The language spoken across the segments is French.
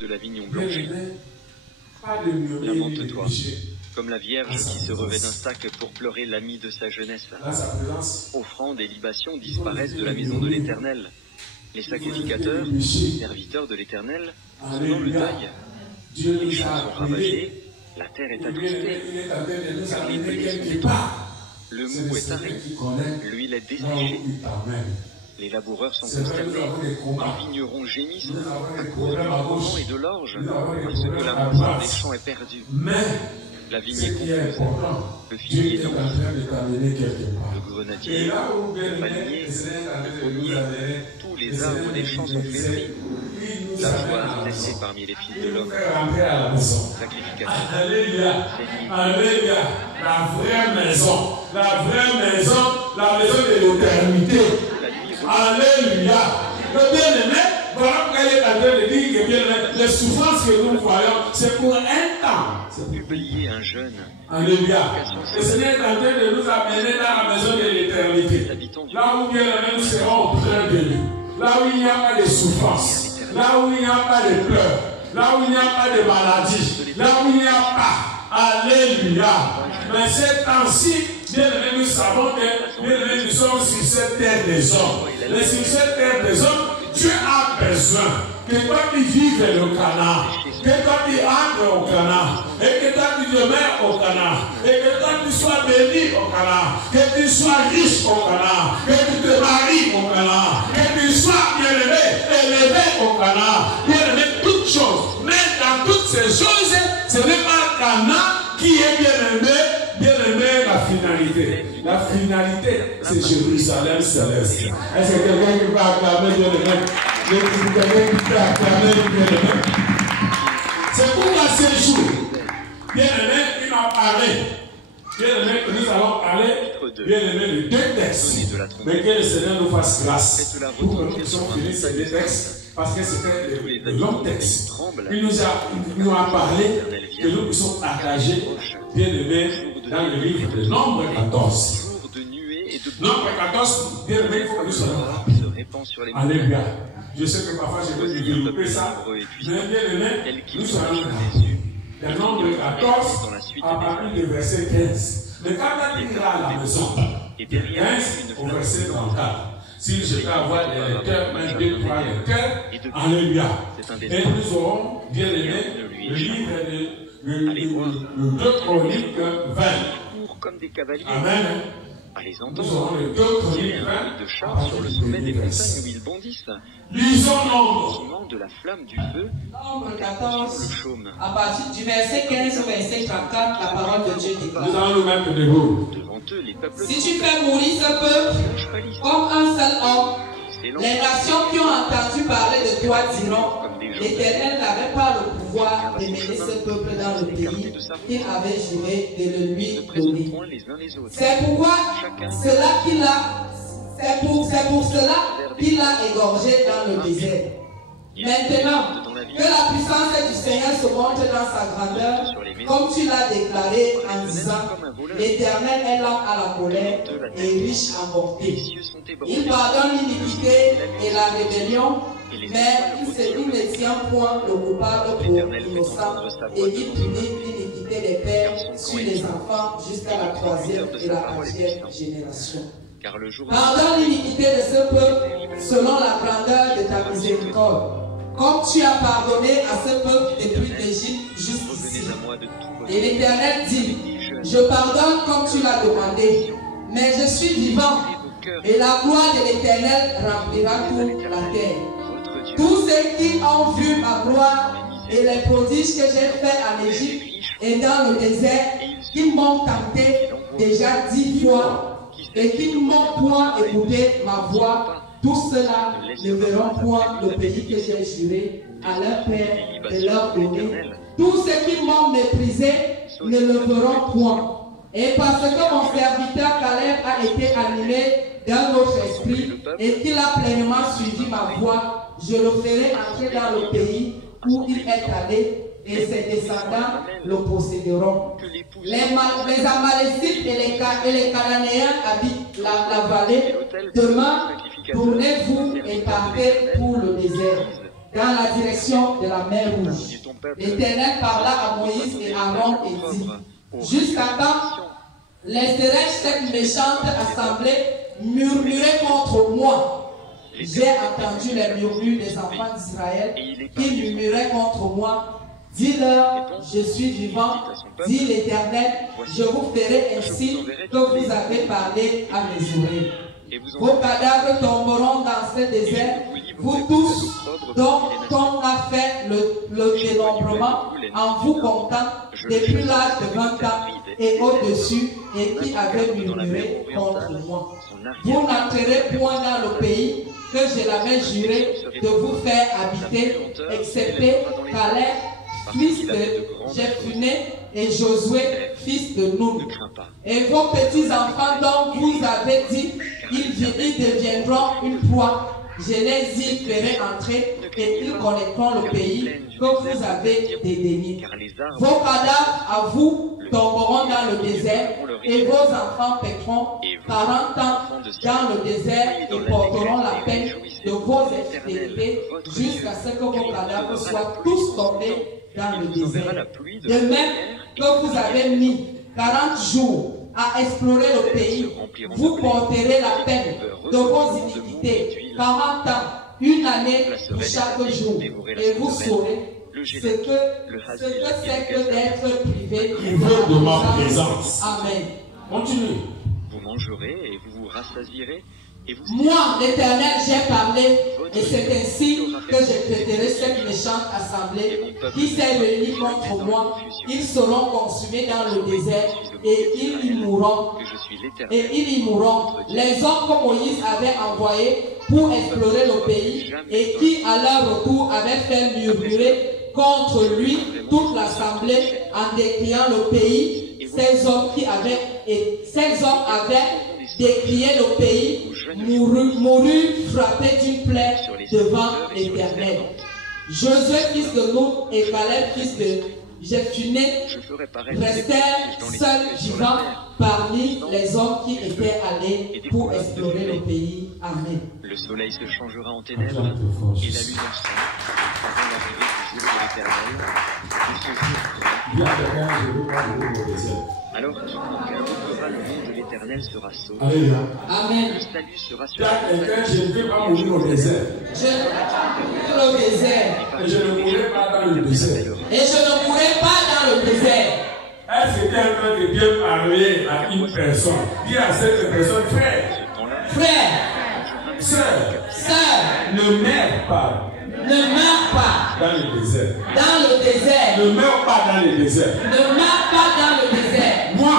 de l'Avignon blanchi. Lamente-toi, comme la Vierge qui se revêt d'un sac pour pleurer l'ami de sa jeunesse. Offrandes et libations disparaissent de la maison de l'Éternel. Les sacrificateurs, serviteurs de l'Éternel, selon le deuil, les champs sont ravagés, la terre est attristée, car les blés sont détruits, le mou est tari, l'huile est desséchée. Les laboureurs sont consternés, les vignerons gémissent à cause du mouvement et de l'orge, parce que la moisson des champs est perdue. La vigne est confuse, le figuier danse, le grenadier, le palmier, le pommier, tous les arbres des champs sont flétris. La joie a cessé parmi les fils de l'homme. Sacrificateur. Alléluia. La vraie maison, la maison de l'éternité. Alléluia. Le bien-aimé, voilà qu'elle est en train de dire que bien-aimé, les souffrances que nous voyons, c'est pour un temps. Publier un jeûne. Alléluia. Le Seigneur est en train de nous amener dans la maison de l'éternité. Là où bien-aimé, nous serons auprès de lui. Là où il n'y a pas de souffrance. Là où il n'y a pas de pleurs. Là où il n'y a pas de maladie. Là où il n'y a pas. Alléluia. Mais ces temps-ci, bien-aimés, nous savons que bien-aimés, nous sommes sur cette terre des hommes. Mais sur cette terre des hommes, Dieu a besoin que toi tu vives le Canaan, que toi tu entres au Canaan, et que toi tu demeures au Canaan, et que toi tu sois béni au Canaan, que tu sois riche au Canaan, que tu te maries au Canaan, que tu sois bien-aimé, élevé au Canaan, bien-aimé toutes choses. Mais dans toutes ces choses, ce n'est pas Canaan qui est bien-aimé, la finalité. La finalité, c'est Jérusalem céleste. Est-ce que quelqu'un qui va acclamer bien-aimé? C'est pourquoi ce jour, bien-aimé, il m'a parlé. Bien-aimé, nous allons parler, bien-aimé, de deux textes. Mais que le Seigneur nous fasse grâce pour que nous puissions finir ces deux textes, parce que c'était de longs textes. Il nous a parlé que nous puissions partager, bien-aimé, dans le livre de Nombre 14. Nombre 14, bien-aimé, il faut que nous soyons rapides. Alléluia. Je sais que parfois je vais développer ça, mais bien-aimé, nous sommes dans le Nombre 14 à partir du verset 15. Mais quand tu iras à la maison, 15 au verset 34, si je peux avoir des lecteurs, même 2, 3 lecteurs, alléluia. Et nous aurons, bien-aimé, le livre de 2 Chroniques 20. Amen. À les entendre, tirer un lit de char sur le sommet des montagnes où ils bondissent. Lisons de la flamme du feu, Nombre 14, à partir du verset 15 au verset 34, la parole de Dieu déclare. Nous allons nous mettre debout. Devant eux, les peuples si tu fais mourir ce peuple comme un seul homme, les nations qui ont entendu parler de toi diront, l'Éternel n'avait pas le pouvoir de mener ce peuple dans le pays qu'il avait juré de le lui donner. C'est pourquoi c'est pour cela qu'il l'a égorgé dans le désert. Maintenant, que la puissance du Seigneur se montre dans sa grandeur, comme tu l'as déclaré en disant, l'Éternel est lent à la colère et riche en bonté. Il pardonne l'iniquité et la rébellion, mais il ne tient point le coupable pour innocent et il punit l'iniquité des pères sur les enfants jusqu'à la 3e et la 4e génération. Pardonne l'iniquité de ce peuple selon la grandeur de ta miséricorde, comme tu as pardonné à ce peuple depuis l'Égypte jusqu'ici. Et l'Éternel dit, je pardonne comme tu l'as demandé, mais je suis vivant, et la gloire de l'Éternel remplira toute la terre. Tous ceux qui ont vu ma gloire et les prodiges que j'ai faits en Égypte et dans le désert, qui m'ont tenté déjà 10 fois, et qui ne m'ont point écouté ma voix, tous ceux-là ne verront point le pays que j'ai juré à leur père de leur donner. Tous ceux qui m'ont méprisé ne le verront point. Et parce que mon serviteur Caleb a été animé d'un autre esprit et qu'il a pleinement suivi ma voix, je le ferai entrer dans le pays où il est allé et ses descendants le posséderont. Les Amalécites et les Cananéens habitent la vallée. Demain, tournez-vous et partez pour le désert. dans la direction de la mer Rouge. L'Éternel parla à Moïse et à Aaron et dit, jusqu'à quand laisserai-je cette méchante assemblée murmurer contre moi? J'ai entendu les murmures des enfants d'Israël qui murmuraient contre moi. Dis-leur, je suis vivant, dit l'Éternel, je vous ferai ainsi que vous avez parlé à mes oreilles. Vos cadavres tomberont dans ce désert, vous tous dont on a fait le dénombrement en vous comptant depuis l'âge de 20 ans et au-dessus, et qui avaient murmuré contre moi. Vous n'entrerez point dans le pays que je l'avais juré de vous faire habiter, excepté Caleb, fils de Jephuné, et Josué, fils de Nun. Et vos petits-enfants dont vous avez dit, ils deviendront une proie. Je les y ferai entrer et ils connaîtront le pays que vous avez dédaigné. Vos cadavres à vous tomberont dans le désert et vos enfants paîtront 40 ans dans le désert et porteront la peine de vos extrémités jusqu'à ce que vos cadavres soient tous tombés dans le désert. De même que vous avez mis 40 jours à explorer le pays, vous porterez la peine de vos iniquités 40 ans, une année pour chaque jour, et vous saurez ce que c'est que d'être privé de ma présence. Amen. Continue. Vous mangerez et vous vous rassasierez. Moi, l'Éternel, j'ai parlé, et c'est ainsi que je traiterai cette méchante assemblée qui s'est réunie contre moi. Ils seront consumés dans le désert et ils y mourront. Les hommes que Moïse avait envoyés pour explorer le pays et qui, à leur retour, avaient fait murmurer contre lui toute l'assemblée en décriant le pays. Ces hommes avaient décrié le pays, mourut frappé d'une plaie devant l'Éternel. Josué, fils de Nun, et Caleb, fils de Jephuné, restèrent seuls vivants parmi les hommes qui étaient allés pour explorer le pays. Amen. Le soleil se changera en ténèbres et la lune en sang avant l'arrivée du jour de l'Éternel. Alors quiconque invoquera le nom de l'Éternel sera sauvé. Amen. Le salut sera sur je ne vais pas mourir au désert. Je ne mourrai au désert. Et je ne mourrai pas dans le désert. Et je ne mourrai pas dans le désert. Est-ce que tu es en train de bien parler à une personne? Dis à cette personne, frère, sœur, ne meurs pas. Ne meurs pas dans le désert. Dans le désert. Ne meurs pas dans le désert. Ne meurs pas dans le désert. Moi,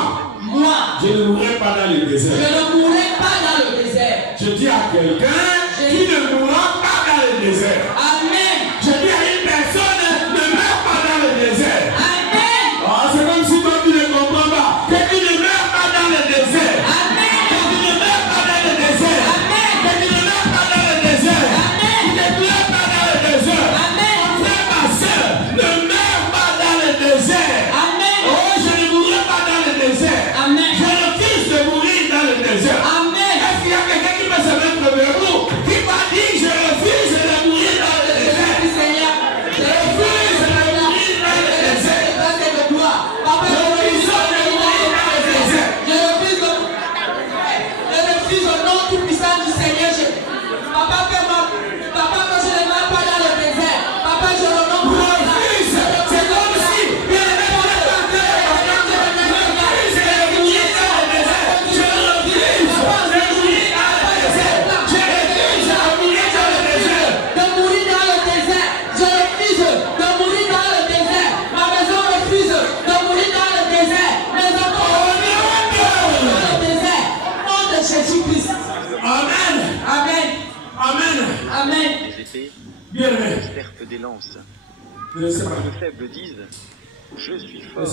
je ne mourrai pas dans le désert. Je ne mourrai pas dans le désert. Je dis à quelqu'un qui ne mourra pas dans le désert. Amen. Je dis à une personne, ne meurs pas dans le désert. Amen. Oh, c'est comme si toi tu ne comprends pas. Que tu ne meurs pas dans le désert. Amen. Que tu ne meurs pas dans le désert. Amen. Que tu ne meurs pas dans le désert. Amen. Tu ne meurs pas dans le désert. Amen. Mon frère, ma soeur, ne meurs pas dans le désert. Amen. Oh, je ne mourrai pas dans le désert. Amen. Je refuse de mourir dans le désert. Amen. Est-ce qu'il y a quelqu'un qui va se mettre vers vous, qui va dire je refuse de mourir dans le désert? Seigneur, Je refuse de mourir dans le désert. Je refuse au nom tout puissant du Seigneur Jésus. Papa, fais-moi. Papa, que je ne meurs pas dans le désert. Papa, je ne meurs pas. C'est comme si Amen. des épées, bien des serpes, des lances. Le faible disent, je suis fort.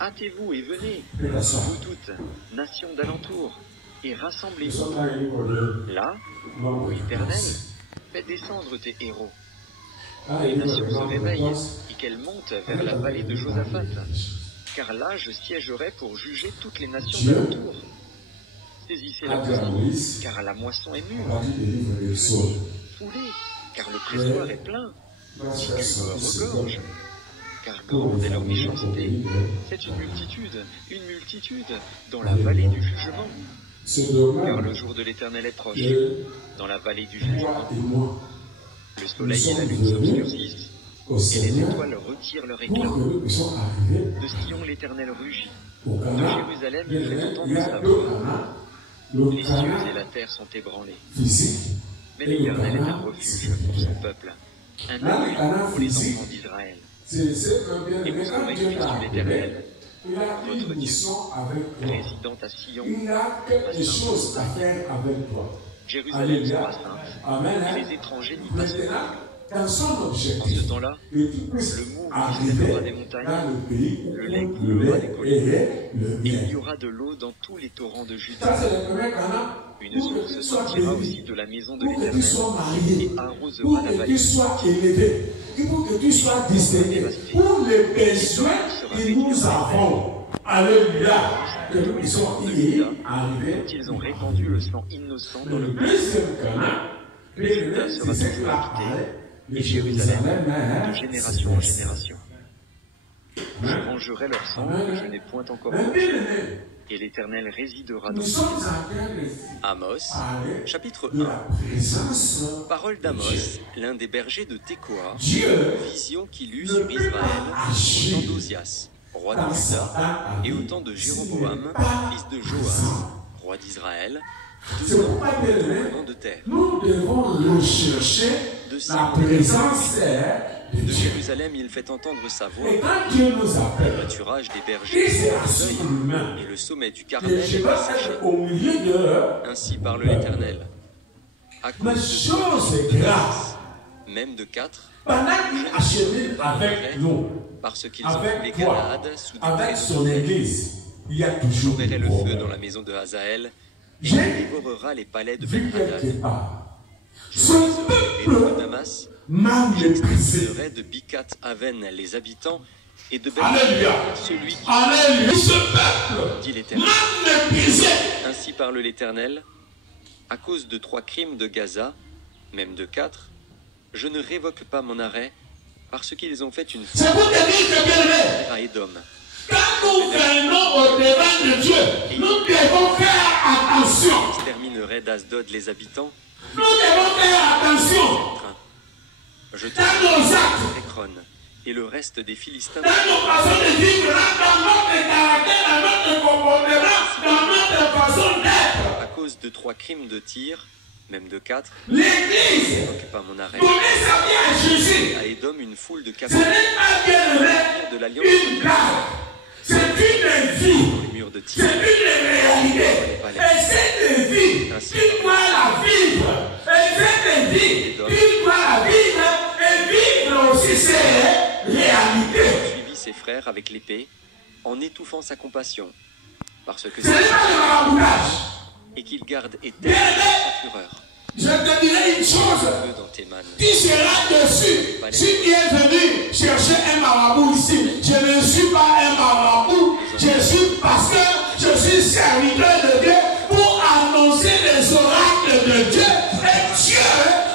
Hâtez-vous et venez, vous toutes, nations d'alentour, et rassemblez-vous. Là, ô Éternel, fais descendre tes héros. Les nations se réveillent et qu'elles montent vers la vallée de Josaphat. Car là, je siégerai pour juger toutes les nations d'alentour. Saisissez la moisson, car la moisson est mûre. Foulez, car le pressoir est plein. Si tu me regorges, car grande est leur méchanceté. C'est une multitude, dans la vallée du jugement. Car le jour de l'Éternel est proche, dans la vallée du jugement. Le soleil et la lune s'obscurcissent, et les étoiles retirent leur éclat. De Sion, l'Éternel rugit. De Jérusalem, il fait entendre sa voix. Les cieux et la terre sont ébranlés. Mais l'Éternel est un refuge pour son peuple, un abri pour les enfants d'Israël. Et vous serez sur l'Éternel, votre Dieu, résidant à Sion, Jérusalem sera sainte, et les étrangers n'y passeront pas. En ce temps-là, le mou ruissellera des montagnes, le lait coulera des collines, et il y aura de l'eau dans tous les torrents de Juda. Une source sortira aussi de la maison de l'Éternel et arrosera la vallée. Pour que tu sois distingué pour les besoins que nous avons. Alléluia. Que nous sommes arrivés. Ils ont répandu le sang innocent dans le pays. Juda sera toujours habité, et Jérusalem de génération en génération. Je vengerai leur sang que je n'ai point encore vengé, et l'Éternel résidera dans ce pays. Amos, chapitre 1. Parole d'Amos, l'un des bergers de Tekoa, vision qu'il eut sur Israël au temps d'Ozias, roi de Juda, et au temps de Jéroboam, fils de Joas, roi d'Israël, 12 ans de terre. Nous devons rechercher la présence de Jérusalem, il fait entendre sa voix. Et quand Dieu nous appelle, le pâturage des bergers et le sommet du Carmel est desséché. au milieu de... Ainsi parle l'Éternel. À cause de chose est grave. Même de 4, pendant qu'il achemine avec nous, parce qu'ils ont les avec toi, Galades sous avec son église, il y a toujours j'enverrai le feu dans la maison de Hazaël, et il dévorera les palais de Ben-Hadad. Son Et peuple de Damas, m'a méprisé. j'exterminerai de Bicat Aven les habitants, et de Alléluia. Ben celui qui Alléluia. Ce peuple dit l'Éternel. m'a méprisé. Ainsi parle l'Éternel, à cause de 3 crimes de Gaza, même de 4, je ne révoque pas mon arrêt, parce qu'ils ont fait une C'est pour te dire que bien aimé, à Édom. quand nous venons au devant de Dieu, nous devons faire attention. J'exterminerai d'Asdod les habitants, Nous devons faire attention je dans nos actes, Ekron, et le reste des Philistins, dans nos façons de vivre, dans notre caractère, dans notre comportement, dans notre façon d'être. à cause de 3 crimes de tir, même de 4, L'église, je ne révoque pas mon arrêt. donner sa vie à Jésus, À Édom, une foule de ce captifs n'est pas bien aimé, de l'alliance une blague. C'est une vie. dans les murs de C'est tir. une réalité. Et cette vie, tu dois la vivre. Et cette vie, tu dois la vivre et vivre aussi ces réalités. Suivit ses frères avec l'épée, en étouffant sa compassion, parce que Ce n'est pas le maraboutage. et qu'il garde éternellement sa fureur. Je te dirai une chose. Feu dans tes mains. Tu seras dessus. Si tu es venu chercher un marabout ici, je ne suis pas un marabout. Je suis pasteur, je suis serviteur de Dieu pour annoncer les oracles de Dieu. Et Dieu,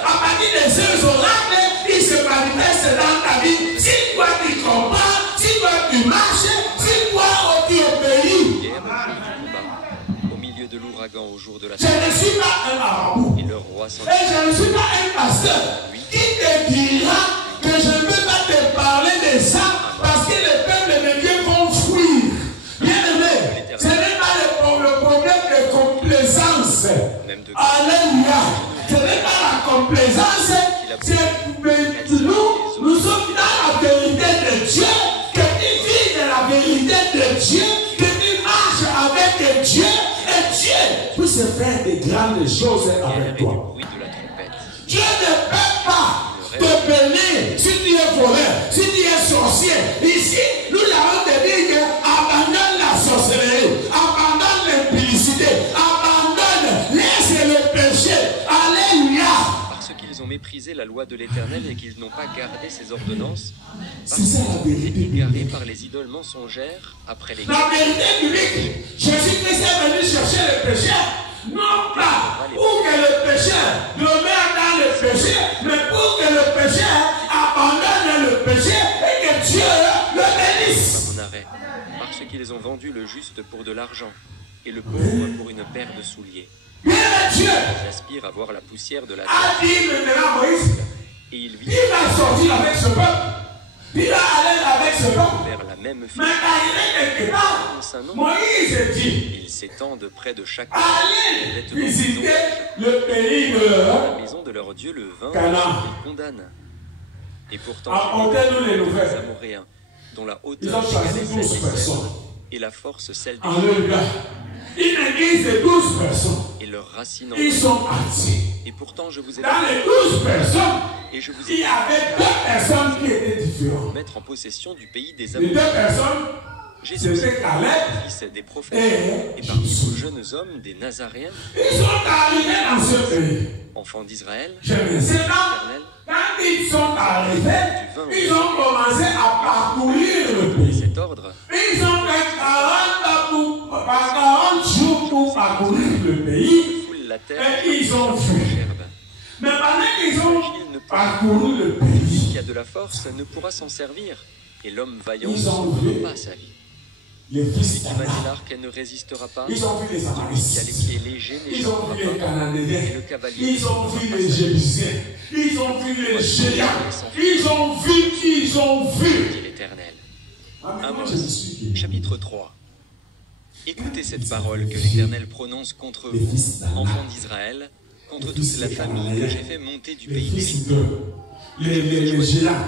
à partir de ces oracles, il se manifeste dans ta vie. Si toi tu comprends, si toi tu marches, si toi tu obéis. Guerre au jour du combat, au milieu de l'ouragan au jour de la Je ne suis pas un marabout. et le roi s'en Et je ne suis pas un pasteur qui te dira que je ne peux pas te parler de ça parce que le peuple de Dieu vont fuir. Bien aimé, ce n'est pas le problème de complaisance. même de Alléluia. Ce n'est pas la complaisance. Nous sommes dans la vérité de Dieu. Que tu vis de la vérité de Dieu. Que tu marches avec Dieu. Et Dieu peut se faire de grandes choses guerre avec et du toi. bruit de la trompette. Dieu ne peut pas te bénir si tu es voleur, si tu es sorcier. Ici, nous avons te dit que abandonne la sorcellerie, abandonne l'impudicité, abandonne, laisse le péché. Alléluia. Parce qu'ils ont méprisé la loi de l'Éternel et qu'ils n'ont pas gardé ses ordonnances, parce C'est ça la qu'ils ont vérité été égarés biblique. par les idoles mensongères après les La vérité biblique, Jésus-Christ est venu chercher le péché, Non pas pour que le pécheur demeure dans le péché, mais pour que le pécheur abandonne le péché et que Dieu le bénisse. Mon arrêt, parce qu'ils ont vendu le juste pour de l'argent et le pauvre pour une paire de souliers. Dieu aspire à voir la poussière de la a dit maintenant Moïse, et il vit il va sortir avec ce peuple. Il va aller avec ce peuple. vers la même Mais arrivé quelque part, Moïse dit, ils s'étendent près de chaque allez visiter le pays de la maison de leur Dieu, le vin qu'ils condamnent. Et pourtant, apportez-nous les nouvelles. les Amoréens, dont la Ils hauteur ont choisi égalait 12 celle personnes. d'Israël, et la force celle des Alléluia. Une église de 12 personnes. et leurs racines en Ils sont partis. Et pourtant, je vous ai Dans les 12 personnes, et je vous il y avait 2 personnes qui étaient différentes. mettre en possession du pays des Les 2 Amoréens. personnes, Jésus, c'était Caleb fils des prophètes, et et parmi vos jeunes hommes, des Nazaréens, ils sont arrivés dans ce pays. enfants d'Israël, Je me sais pas, éternel, quand ils sont arrivés, ils ont commencé à parcourir le pays. cet ordre, Ils ont fait 40 jours pour parcourir le pays foule la terre, et ils ont vu. gerbe. Mais pendant qu'ils ont parcouru le pays, Qui a de la force ne pourra s'en servir, et l'homme vaillant ne Ils ont sauvera vu pas sa vie. les fils Qui manie d'Anak, l'arc ne résistera pas, ils ont vu les qui a les Amalécites, pieds légers ils ont n'échappera vu les pas, Cananéens, et le cavalier ils ont ne vu sauvera les pas sa vie. Jébusiens, ils ont vu les Géants, ils ont vu. Dit l'Éternel. Amos, je suis Chapitre 3. Écoutez cette parole que l'Éternel prononce contre vous, enfants d'Israël, contre toute la famille que j'ai fait monter du les pays fils d'Égypte. de les géants,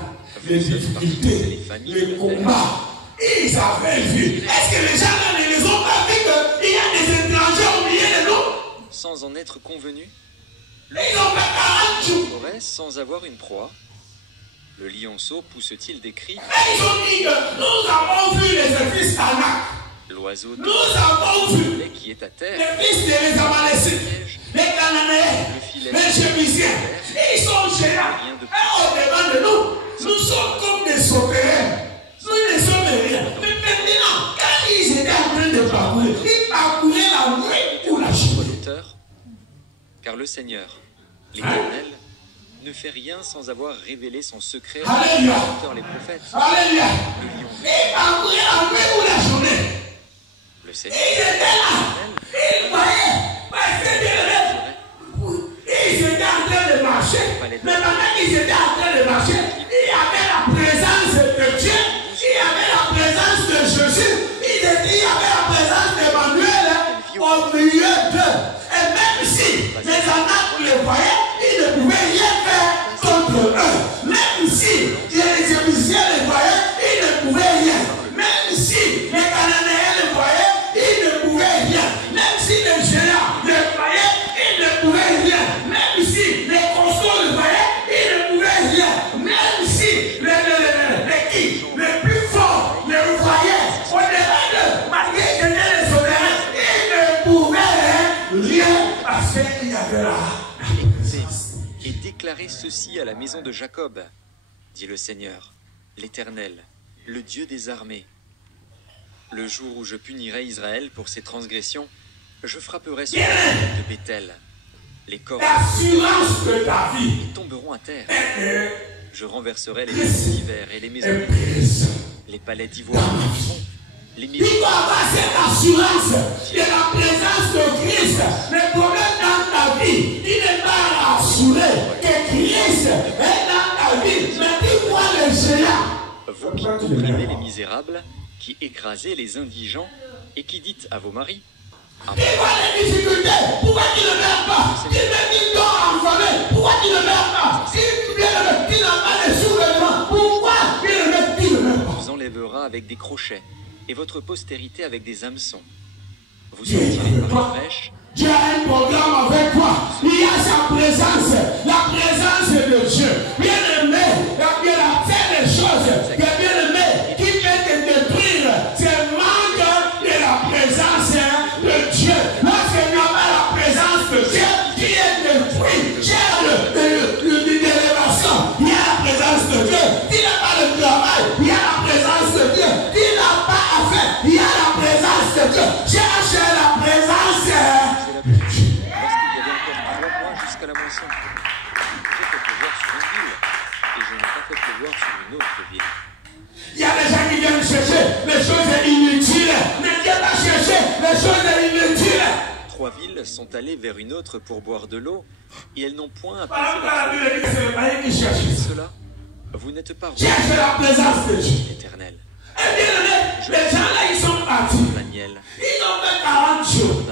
les difficultés, les combats. Ils avaient vu. Est-ce que les gens ne les ont pas vu qu'il y a des étrangers au milieu de nous? Sans en être convenus, Ils ont fait 40 jours. forêt sans avoir une proie. Le lionceau pousse-t-il des cris? Et ils ont dit que nous avons vu les fils d'Anak. L'oiseau Nous avons vu de qui est à terre, les fils des Amalécites, les Cananéens, les Jébusiens. Ils sont géants. Et au-devant de nous, nous sommes comme des sauterelles. Nous ne sommes rien. Mais maintenant, quand ils étaient en train de parcourir, ils parcouraient la nuit ou la journée. l'auteur, car le Seigneur, l'Éternel, ne fait rien sans avoir révélé son secret aux Alléluia. serviteurs les prophètes. Alléluia. Le lion, Ils parcouraient la nuit ou la journée. le Ils Seigneur, étaient là. Ils voyaient. Parce que ils étaient en train de marcher. Mais pendant qu'ils étaient en train de marcher, il y avait la présence de Dieu. Il y avait la présence de Jésus. Il y avait la présence d'Emmanuel au milieu d'eux. Et même si les Anak les voyaient, ils ne pouvaient rien faire contre eux. Même si les Égyptiens les voyaient, ils ne pouvaient rien. Même si les Cananéens les voyaient, ils ne pouvaient rien. Même si les géants les voyaient, ils ne pouvaient rien. Même si les consorts le voyaient, ils ne pouvaient rien. Même si les plus forts le voyaient, au-delà de malgré qu'ils étaient les souverains, ils ne pouvaient rien parce qu'il y avait là. écoutez et déclarez ceci à la maison de Jacob, dit le Seigneur, l'Éternel, le Dieu des armées. Le jour où je punirai Israël pour ses transgressions, je frapperai sur la tête de Béthel. Les corps L'assurance de ta vie tomberont à terre. est Je renverserai les maisons d'hiver et les maisons prise. les palais d'ivoire, les Il maisons doit avoir cette assurance de la présence de Christ. Le problème dans ta vie, il n'est pas assuré que Christ est dans ta vie. Mais dis-moi le géant. vous qui opprimez les misérables, qui écrasez les indigents, et qui dites à vos maris, Dis-moi les difficultés. Pourquoi tu ne meurs pas? Il me dit non en famille. Pourquoi tu ne meurs pas? Il n'a pas de soulèvement. Pourquoi il ne meurt pas? vous enlèvera avec des crochets, et votre postérité avec des hameçons. Vous sortirez par les brèches, Dieu a un programme avec toi. Il y a sa présence, la présence de Dieu. Bien-aimé, c'est les choses que bien-aimé qui peut te détruire. C'est le manque de la présence de Dieu. Lorsqu'il n'y a pas la présence de Dieu, qui est détruit. J'ai l'élévation, il y a la présence de Dieu. S'il n'a pas de travail, il y a la présence de Dieu. S'il n'a pas à faire, il y a la présence de Dieu. Cherche la présence de Dieu. ville. Il y a des gens qui viennent chercher les choses inutiles. Ne viens pas chercher les choses inutiles. 3 villes sont allées vers une autre pour boire de l'eau et elles n'ont point Par apporté la Bible, c'est le païen qui cherche. cela. Vous n'êtes pas Cherche la présence de Dieu. éternel. Et bien, les gens là, ils sont partis. Daniel, Ils ont fait 40 jours.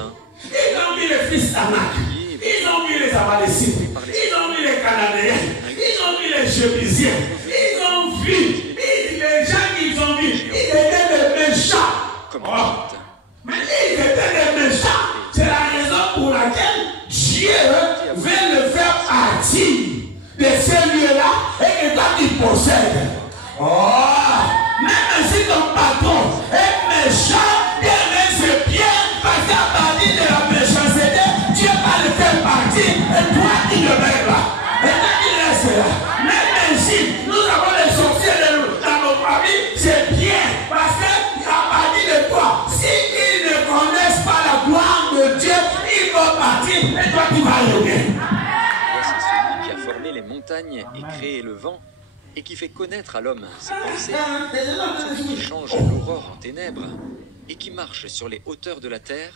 Ils ont mis les fils d'Anak. Ils ont mis les Amalécites. Ils ont mis les Cananéens. Ils ont mis les Jébusiens. Ils ont vu. Les gens qu'ils ont vus, ils étaient des méchants. Mais ils étaient des méchants. C'est la raison pour laquelle Dieu veut le faire partir de ces lieux-là et que toi tu possèdes. Même si ton patron est méchant, c'est bien parce qu'à partir de la méchanceté, Dieu va le faire partir et toi tu ne veux pas. Et toi tu restes là. Même si nous avons les sorciers dans nos familles, c'est bien parce qu'à partir de toi, s'ils ne connaissent pas la gloire de Dieu, ils vont partir et toi tu vas lever. Voici celui qui a formé les montagnes et créé le vent et qui fait connaître à l'homme ses pensées, celui qui change l'aurore en ténèbres et qui marche sur les hauteurs de la terre,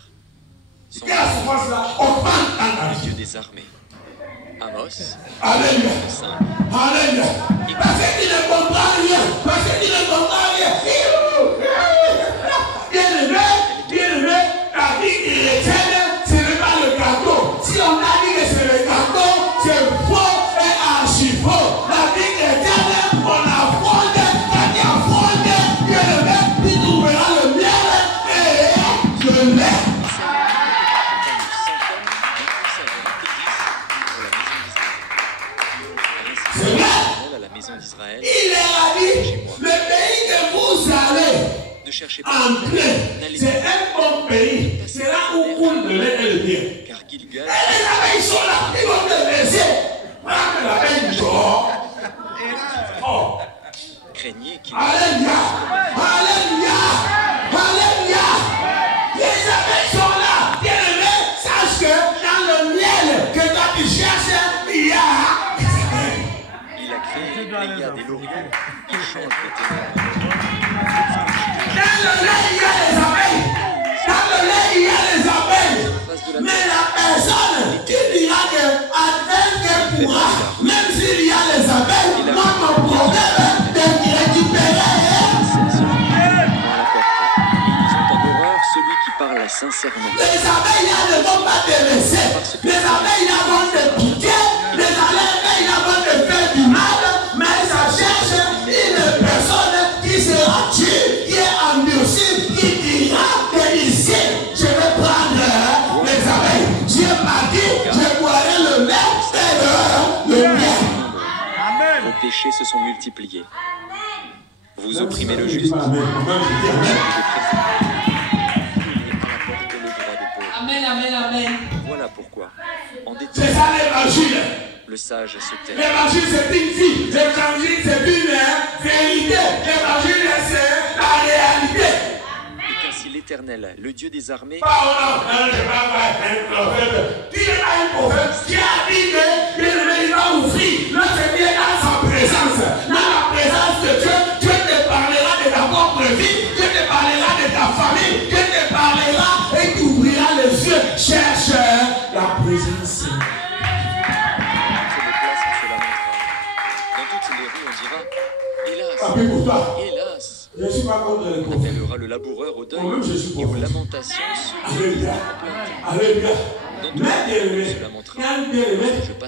son nom, le Dieu des armées. Amos, Alléluia. 5. Alléluia. Parce que tu ne comprends rien. Parce que tu ne comprends rien. Bien-aimé, la vie chrétienne, ce n'est pas le gâteau. Si on a dit que c'est le gâteau, c'est faux et archi faux. La vie chrétienne, on affronte. Quand tu affrontes, bien-aimé, tu trouveras le miel et le lait. D'Israël. Il leur a dit, le pays que vous allez entrer, c'est un bon pays. C'est là où coule le lait et le miel. Car Gilgal, Et les abeilles sont là, ils vont te laisser. Prendre l'abeille dehors. craignez qu'il Alléluia. Alléluia. Alléluia. Les abeilles sont là. Bien-aimé, sache que dans le miel que toi tu cherches, il y a... il a créé les Pléiades et l'Orient, il change de ténèbres. Dans le lait, il y a les abeilles. Dans le lait, il y a les abeilles. Mais la personne qui dira que advenne qu'elle pourra, même s'il y a les abeilles, moi mon problème est de récupérer. Ils ont en horreur celui qui parle sincèrement. Les abeilles là ne vont pas te laisser. Les abeilles là vont te piquer. Les abeilles là vont te faire du mal. Mais ça cherche une personne qui sera tuée, qui est endurcie, qui dira que ici, je vais prendre les abeilles. Dieu m'a dit, je boirai le lait et le miel. Vos péchés se sont multipliés. Vous opprimez le juste. Amen, amen, amen. Voilà pourquoi, en C'est détail, ça l'évangile. le sage se tait. L'évangile c'est une vie. L'évangile c'est une vérité. L'évangile c'est la réalité. Et qu'ainsi l'Éternel, le Dieu des armées, Pas on a un prophète. Tu n'es pas un prophète qui a dit que il va ouvrir le Seigneur dans sa présence. Dans la présence de Dieu, Dieu te parlera de ta propre vie, Dieu te parlera de ta famille, Dieu te parlera et tu ouvriras les yeux. Cherche la présence. sur les places on se lamentera. Dans toutes les rues on dira, Appuyez pour toi. hélas, Je ne suis pas contre les on prophètes. appellera le laboureur au deuil Moi-même, je suis et aux prophète. lamentations. Alléluia. Alléluia. Mais bien-aimé, quand bien-aimé,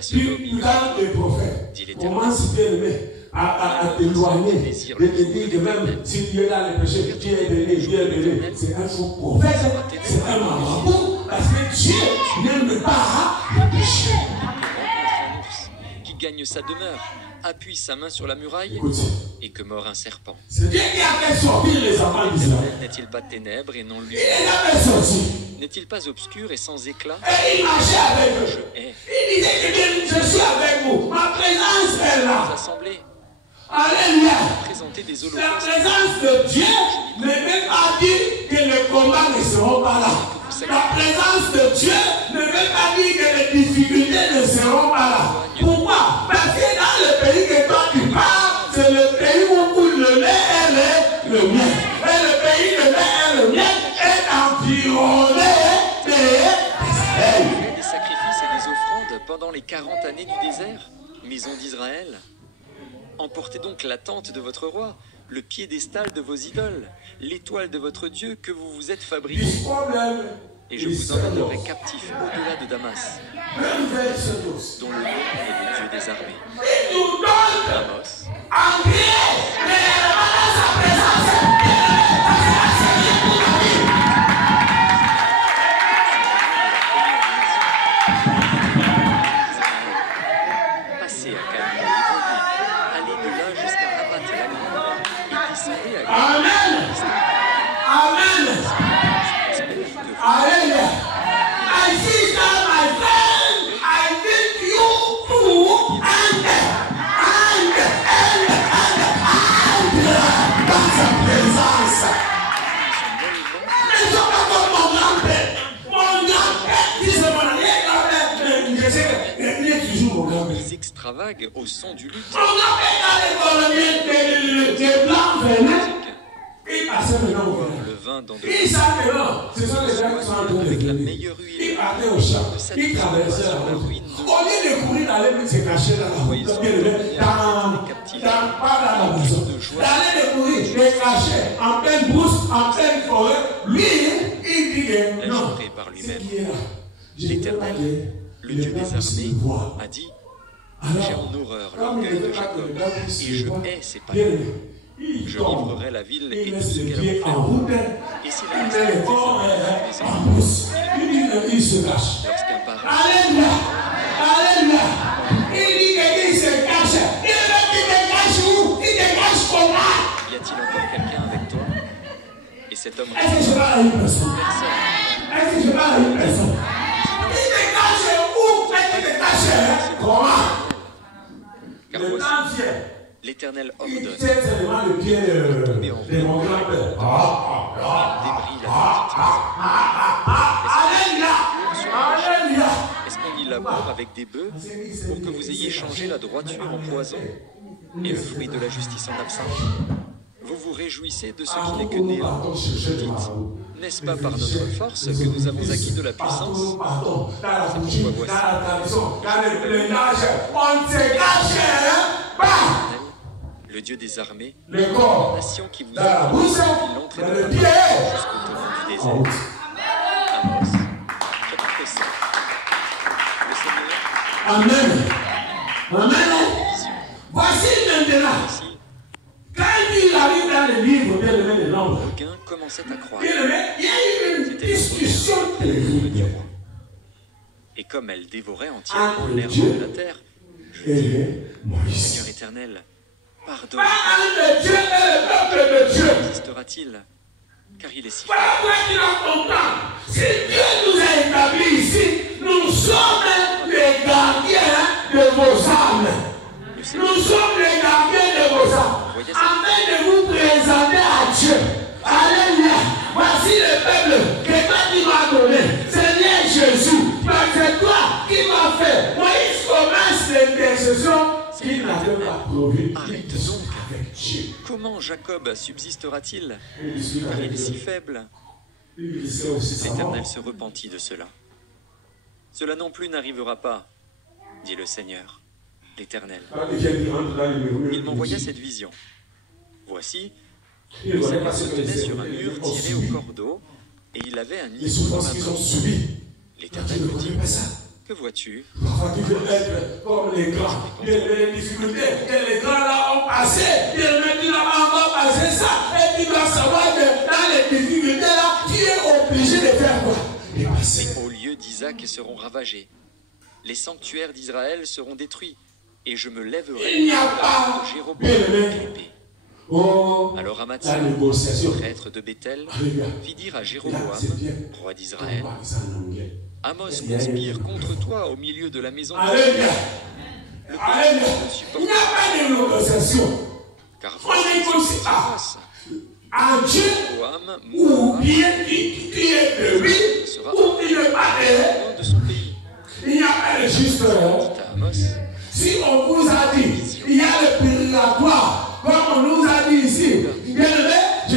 tu gardes les prophètes. Commence bien-aimé à t'éloigner. De te dire que même si tu es dans les péchés, tu es béni, tu es béni. C'est un faux prophète, c'est un marabout, parce que Dieu n'aime pas le péché. Un ours qui gagne sa demeure, appuie sa main sur la muraille Écoute, et que mord un serpent. c'est Dieu qui a fait sortir les enfants d'Israël. N'est-il pas ténèbres et non Il lumière? les a fait sortir. N'est-il pas obscur et sans éclat? Et il marchait avec eux. Je hais Il disait que bien, je suis avec vous. Ma présence est vous là. assembler, Alléluia. présenter des La holocaustes, présence de Dieu ne veut pas dire que les combats ne seront pas là. La présence de Dieu ne veut pas dire que les difficultés ne seront pas là. Pourquoi? Parce que dans le pays que toi tu parles, c'est le pays où le mien. Et le pays de lait et le miel est environné des sacrifices et des offrandes pendant les 40 années du désert, maison d'Israël. Emportez donc la tente de votre roi, le piédestal de vos idoles, l'étoile de votre Dieu que vous vous êtes fabriqué. Et je vous emmènerai captif au-delà de Damas, dont le nom est le Dieu des armées. Amos. Passez à Canaan et voyez, allez de là jusqu'à Rabat-la-Grande et descendez à Amen. Amen. Alléluia. I see that, my friend. I need you to dans sa présence. Mais je pas comme mon grand-père. Mon grand-père qui se m'en allait grand-père. Je sais qu'il est toujours mon grand-père. Ils extravaguent au son du luth. Mon grand-père, quand les blancs venaient, il passait maintenant au vin. Le vin dans de Ils savaient non. Ce sont les gens qui sont en train de avec la venir. meilleure huile. Ils allaient au champ. Ils traversaient la route. Au lieu de courir, d'aller se cacher dans la route. Pas dans la maison. D'aller de courir, de cacher en pleine brousse, en pleine forêt. Lui, il dit que non. Juré par lui-même. L'Éternel, le Dieu des armées, a dit: j'ai en horreur l'orgueil de Jacob, et je hais ses païens. Je livrerai la ville et tout ce qu'elle renferme. Et si la il se cache. Lorsqu'un parent Alléluia. Alléluia. Il dit qu'il se cache. Il te cache où? Il te cache comment? y a-t-il encore quelqu'un avec toi? Et cet homme Est-ce que je parle à une personne? personne. Est-ce que je parle à une personne? Il te cache où? Est-ce qu'il te cache comment? Car Le voici, temps vient. l'Éternel Il ordonne tient seulement le pied de mon grand-père. débris la petite maison. Alléluia. Alléluia. Est-ce qu'on y laboure avec des bœufs pour que vous ayez changé la droiture en poison et le fruit de la justice en absinthe? Vous vous réjouissez de ce qui n'est que néant. Vous dites: n'est-ce pas par notre force que nous avons acquis de la puissance? Le Dieu des armées, la nation qui vous a depuis l'entrée de la terre jusqu'au torrent du désert. Amos, chapitre 5. Le Seigneur, Amen. Amen. vision. Voici maintenant. Ici, Quand il arrive dans le livre, bien le de l'ombre, Gain commençait à croire. il y a eu une discussion terrible. du roi. Et comme elle dévorait entièrement l'herbe de la terre, je dis: Et Moïse. Seigneur éternel, pardonne. Pas de Dieu et le peuple de Dieu. Existera-t-il? Car il est si Voilà fort. pourquoi il en comprend. Si Dieu nous a établis ici, nous sommes les gardiens de vos âmes. Le Nous Seigneur sommes les gardiens de vos âmes. Afin de vous présenter à Dieu. Alléluia. Voici le peuple que toi tu m'as donné. Seigneur Jésus, c'est toi qui m'as fait. Moïse commence l'intercession qu'il n'avait pas promis. Arrête donc. Avec Dieu. Comment Jacob subsistera-t-il? Car il est si faible. L'Éternel L'Éternel se repentit de cela. Cela non plus n'arrivera pas, dit le Seigneur, l'Éternel. Il m'envoya cette vision. Voici, le Seigneur se tenait sur un mur tiré au cordeau, et il avait un Les livre dans souffrances la qu'ils ont main. subies. L'Éternel me dit: pas ça. que vois-tu? Parfois tu veux être comme les grands. Les difficultés que les grands là ont passé. Et même tu n'as pas encore passé ça. Et tu dois savoir que dans les difficultés là, tu es obligé de faire quoi? De passer. Les hauts lieux d'Isaac seront ravagés. Les sanctuaires d'Israël seront détruits. Et je me lèverai Il n'y a pas de Jéroboam avec l'épée. Oh, Alors la Amathia, négociation. prêtre de Bethel, fit dire à Jéroboam, roi d'Israël: Amos conspire contre toi au milieu de la maison de Alléluia. Dieu. Le peuple Alléluia. ne Il supporte n'y a pas de négociation. car On négocie pas. Amos, En Dieu, Jéroboam ou mourra bien tu es de lui, ou tu ne pas de lui. loin de son pays. Il n'y a pas de juste. Dit à Amos: Si on vous a dit, il y a le purgatoire, comme on nous a dit ici, bien aimé, je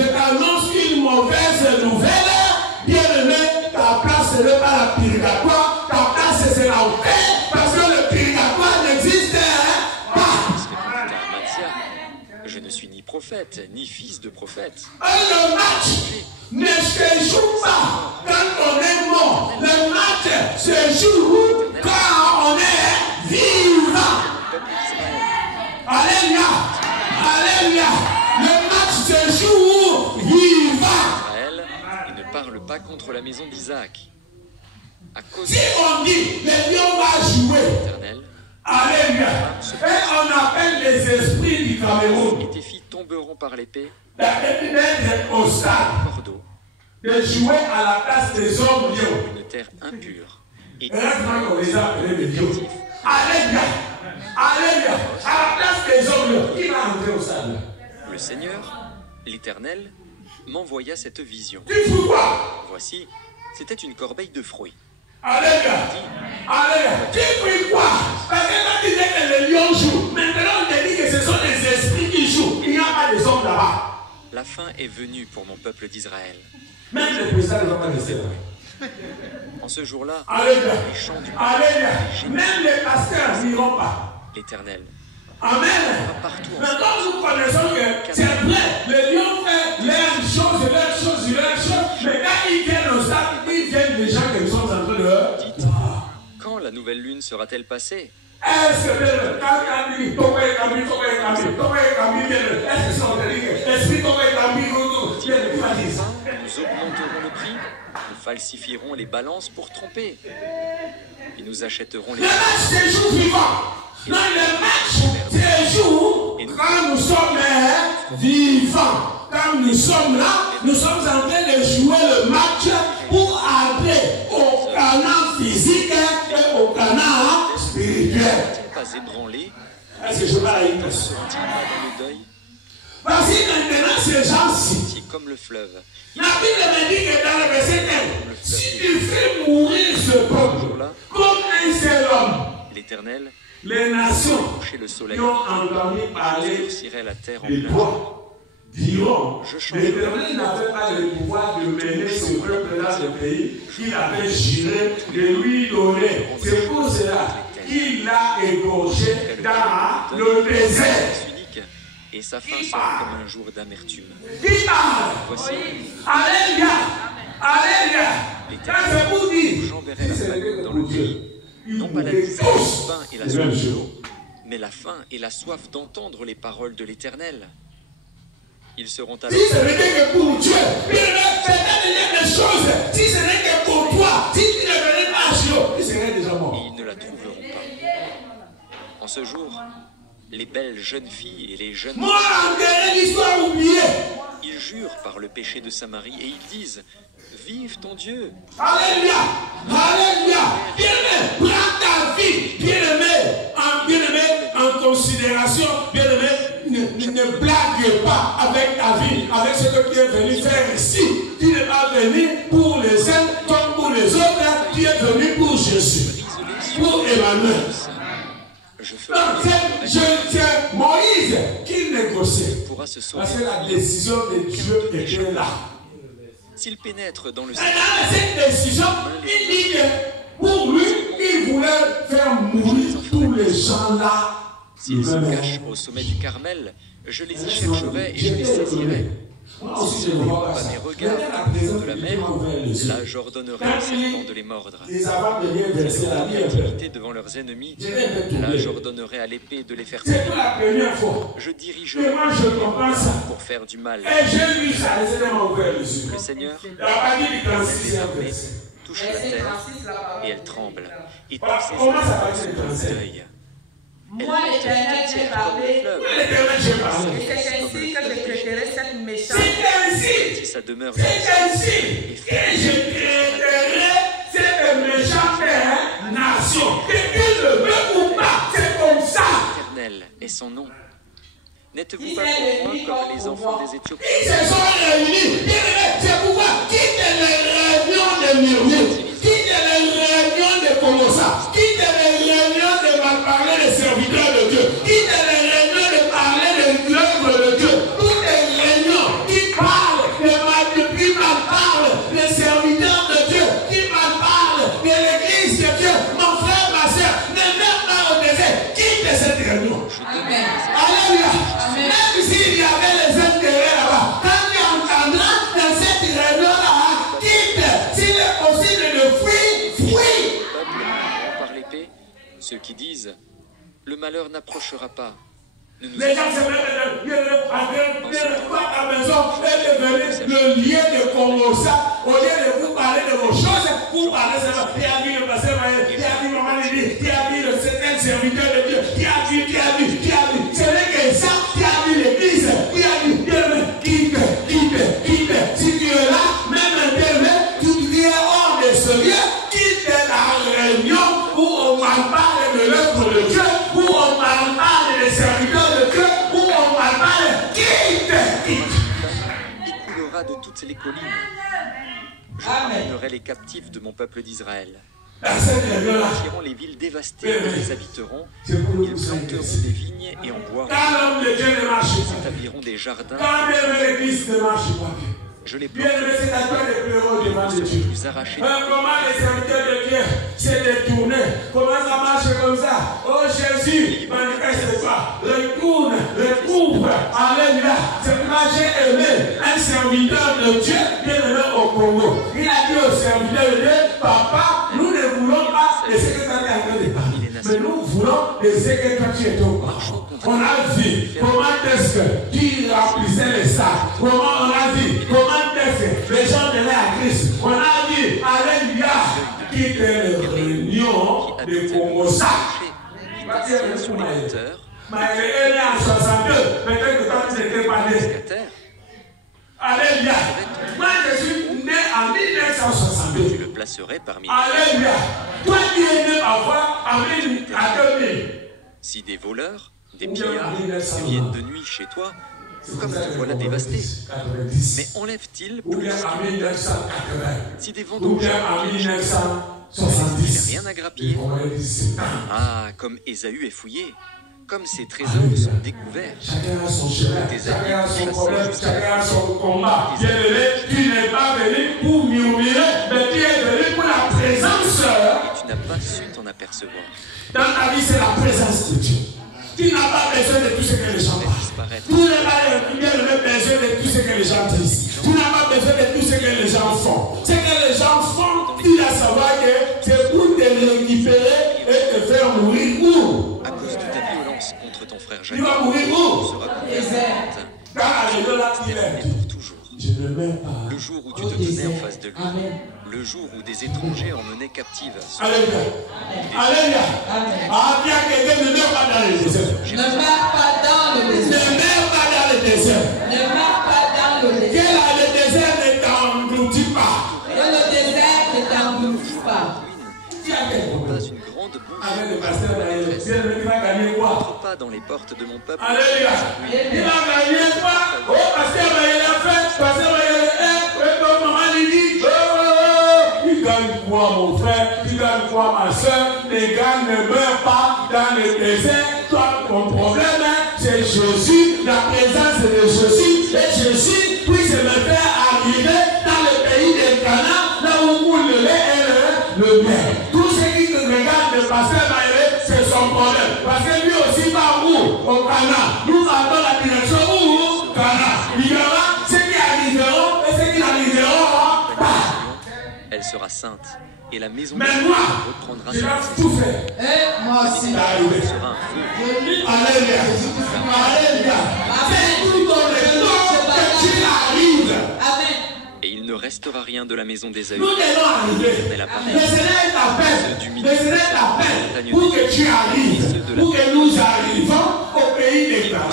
ne suis ni prophète, ni fils de prophète. Le match ne se joue pas quand on est mort. Le match se joue quand on est vivant. Alléluia. Alléluia. Le match se joue vivant. Israël, et ne parle pas contre la maison d'Isaac. À cause si on dit le lion va jouer, l'Éternel, alléluia, et on appelle les esprits du Cameroun, et tes filles tomberont par l'épée, d'être au stade, cordeau, de jouer à la place des hommes lions. une terre impure, et Heureusement qu'on les a appelés les lions. Alléluia, alléluia, à la place des hommes lions. Qui va entrer au stade? le Seigneur, l'Éternel, m'envoya cette vision. Tu fous quoi? Voici, c'était une corbeille de fruits. Alléluia, alléluia. Tu fous quoi? Parce que quand tu disais que les lions jouent, maintenant on te dit que ce sont les esprits qui jouent. Il n'y a pas des hommes là-bas. La fin est venue pour mon peuple d'Israël. Même les présidents ne vont pas rester là. En ce jour-là, Alléluia, les chants du alléluia. Même les pasteurs n'iront pas. l'Éternel. Amen. Partout en Maintenant, nous connaissons que c'est vrai, les lions font leurs choses, mais quand ils viennent au stade, ils viennent des gens que nous sommes en train de... Dites, quand la nouvelle lune sera-t-elle passée? Est-ce que quand on dit Togo et Camille, est-ce que c'est on te dit que l'esprit Togo et Camille, Nous augmenterons le prix, nous falsifierons les balances pour tromper, et nous achèterons les... Le match se joue vivant. Non, le match se joue quand nous sommes vivants. Quand nous sommes là, nous sommes en train de jouer le match pour entrer au canal physique et au canal spirituel. Ne pas ébranlé? Est-ce que je vais à une Ne seront-ils pas dans le deuil? Voici maintenant ces gens-ci. C'est comme le fleuve. La Bible me dit que dans le verset 1, si tu fais mourir ce peuple comme un seul homme, l'Éternel, les nations coucher le soleil, qui ont entendu parler durcirait la terre en de plein. toi diront, l'Éternel n'avait pas le pouvoir de mener ce peuple dans le pays qu'il avait juré de lui donner. C'est pour cela qu'il l'a égorgé dans le désert. Unique, et sa fin sera comme un jour d'amertume. Qui parle? Voici, Alléluia! Alléluia! C'est pour dire, j'enverrai la famine dans le pays, non pas la misère, le pain et la soif de l'eau, mais la faim et la soif d'entendre les paroles de l'Éternel. Ils seront alors... Si ce n'était que pour Dieu, c'est des choses. Si ce n'est que pour toi, si tu ne venais pas à Chio, il serait déjà mort. Et ils ne la trouveront pas. En ce jour, les belles jeunes filles et les jeunes... Moi, en l'histoire oubliée. Ils jurent par le péché de Samarie et ils disent: vive ton Dieu. Alléluia! Alléluia! Bien-aimé, prends ta vie, bien-aimé, en considération, bien-aimé, ne blague pas avec ta vie, avec ce que tu es venu faire ici. Tu n'es pas venu pour les uns comme pour les autres, tu es venu pour Jésus, pour Emmanuel. C'est Moïse qui négociait. Parce que la décision de Dieu était là. S'il pénètre dans le ciel, cette décision, il dit que pour lui, il voulait faire mourir tous les gens là. S'ils se cachent au sommet du Carmel, je les y chercherai et je les saisirai. Si je ne vois pas mes regards de la mer, là j'ordonnerai aux serpents de les mordre. Devant leurs ennemis, là j'ordonnerai à l'épée de les faire périr. Je dirigerai pour faire du mal. Le Seigneur, les armées, touche la terre et elle tremble. Et tous ses ennemis se deuil. Moi, l'Éternel, j'ai parlé. Et c'est ainsi que je traiterai cette méchante. Si ça demeure c'est ainsi que je traiterai cette méchante nation. Que tu le veux ou pas, c'est comme ça. L'Éternel est son nom. N'êtes-vous pas pour moi comme les enfants des Éthiopiens? Ils se sont réunis. C'est pourquoi quitte les réunions de murmures, quitte les réunions de Colossa, quitte les réunions de malparler les serviteurs de Dieu, quitte les réunions de parler de l'œuvre de Dieu, toutes les réunions qui parlent qui malparlent les serviteurs de Dieu, qui malparlent de l'église de Dieu. Mon frère, ma soeur, ne mets pas au désert, quitte cette réunion. Amen. Alléluia. Même s'il y a qui disent « Le malheur n'approchera pas ». Les gens se mettent à la maison et devenir le lieu de conversation. Au lieu de vous parler de vos choses, vous parlez seulement. Qui a vu le pasteur, qui a vu maman Lydie, qui a vu le certain serviteur de Dieu, qui a vu. Ce n'est que ça, qui a vu l'église, qui a vu quitte. Si tu es là, même internet, tu viens hors de ce lieu, quitte la réunion où on parle de l'œuvre de Dieu, où on parle des serviteurs de Dieu, où on parle, quitte. Il coulera de toutes les collines. Je ramènerai les captifs de mon peuple d'Israël. Tirant les villes dévastées et les habiteront, ils planteront des vignes et en boiront. Ils établiront des jardins. Je les planterai. Ils seront plus arrachés. Comment les serviteurs de Dieu s'est détourné? Comment ça marche comme ça? Oh Jésus, manifeste pas. Retourne, recouvre. Alléluia. C'est pourquoi j'ai aimé un serviteur de Dieu bien au Congo. Il a dit au serviteur de Dieu, papa, nous ne voulons pas de ce que tu as fait de parler. Mais nous voulons de ce que toi tu es au Congo. On a vu comment est-ce que tu remplissais les sacs. Comment on a vu comment est-ce que les gens venaient à Christ. On a vu, alléluia, qui était le réunion de Congo-Sac. Mais elle est née en 62. Peut-être que toi tu n'étais pas né. Alléluia. Moi je suis né en 1962. Tu le placerais parmi alléluia. Toi tu es né à 2000. Si des voleurs, des pillards viennent de nuit chez toi, comme te voilà dévasté. Mais enlève-t-il plus qu'il ne si des vendangeurs viennent chez toi, il n'y a rien à grappiller. Ah, comme Ésaü est fouillé, comme ses trésors sont découverts. Tes amis chacun son combat. Tu n'es pas venu pour murmurer, mais tu es venu pour la présence. Et tu n'as pas su t'en apercevoir. Dans ta vie, c'est la présence de Dieu. Tu n'as pas besoin de tout ce que les gens parlent. Tu n'as pas besoin de tout ce que les gens disent. Tu n'as pas besoin de tout ce que les gens font. Ce que les gens font, tu dois savoir que c'est pour te récupérer et te faire mourir où? À cause de ta violence contre ton frère Jacques, tu vas mourir où? tu seras couvert pour toujours. Le jour où tu te tenais en face de lui, le jour où des étrangers emmenaient captive. Alléluia. Alléluia. Ah, bien quelqu'un ne meurt pas dans le désert. Ne meurs pas dans le désert. Ne meurs pas dans le désert. Ne meurs pas dans le désert. Que le désert ne t'engloutit pas. Que le désert ne t'engloutit pas. Pas une grande bouche. Entre pas dans les portes de mon peuple. Alléluia. Il va gagner quoi? Oh, pasteur, il a fait. Pasteur, maman lui dit. Tu gagnes quoi, mon frère? Tu gagnes quoi, ma soeur? Les gars ne meurent pas dans le désert. Toi, ton problème, c'est Jésus, la présence de Jésus. Et Jésus puisse me faire arriver dans le pays des Canaan, là où coule le lait et le miel. Tout ce qui te regarde de pasteur Maïré, c'est son problème. Parce que lui aussi va où? Au Canaan. Nous avons la direction où? Canaan. Il y aura ceux qui arriveront et ceux qui n'arriveront pas. Elle sera sainte. Et la maison mais moi, reprendra je vais tout faire. Et moi aussi. Ce sera un feu. Alléluia. Alléluia. C'est tout ton réseau que tu arrives. Amen. Et il ne restera rien de la maison d'Ésaü. Nous devons arriver. Le Seigneur t'appelle. Le Seigneur t'appelle pour que tu arrives. Pour que nous arrivons au pays des Canaan.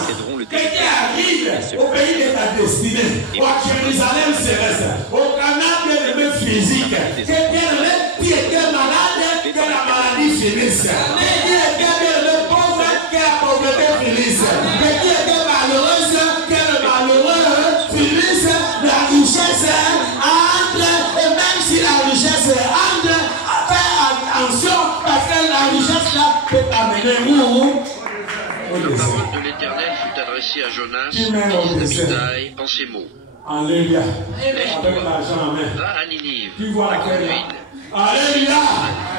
Que tu arrives au pays de ta destinée. Au Jérusalem céleste. Au Canaan bien-aimé physique. Que bien-aimé qui était malade, que la maladie finisse. Que qui était bien-aimé pauvre, que la pauvreté finisse. Que qui était malheureuse, que le malheureux finisse. La richesse entre, et même si la richesse entre, fais attention parce que la richesse là peut t'amener où? La parole de l'Éternel fut adressée à Jonas, fils d'Amitai, en ces mots. Alléluia. Lève-toi, va à Ninive, la grande ville. Alléluia.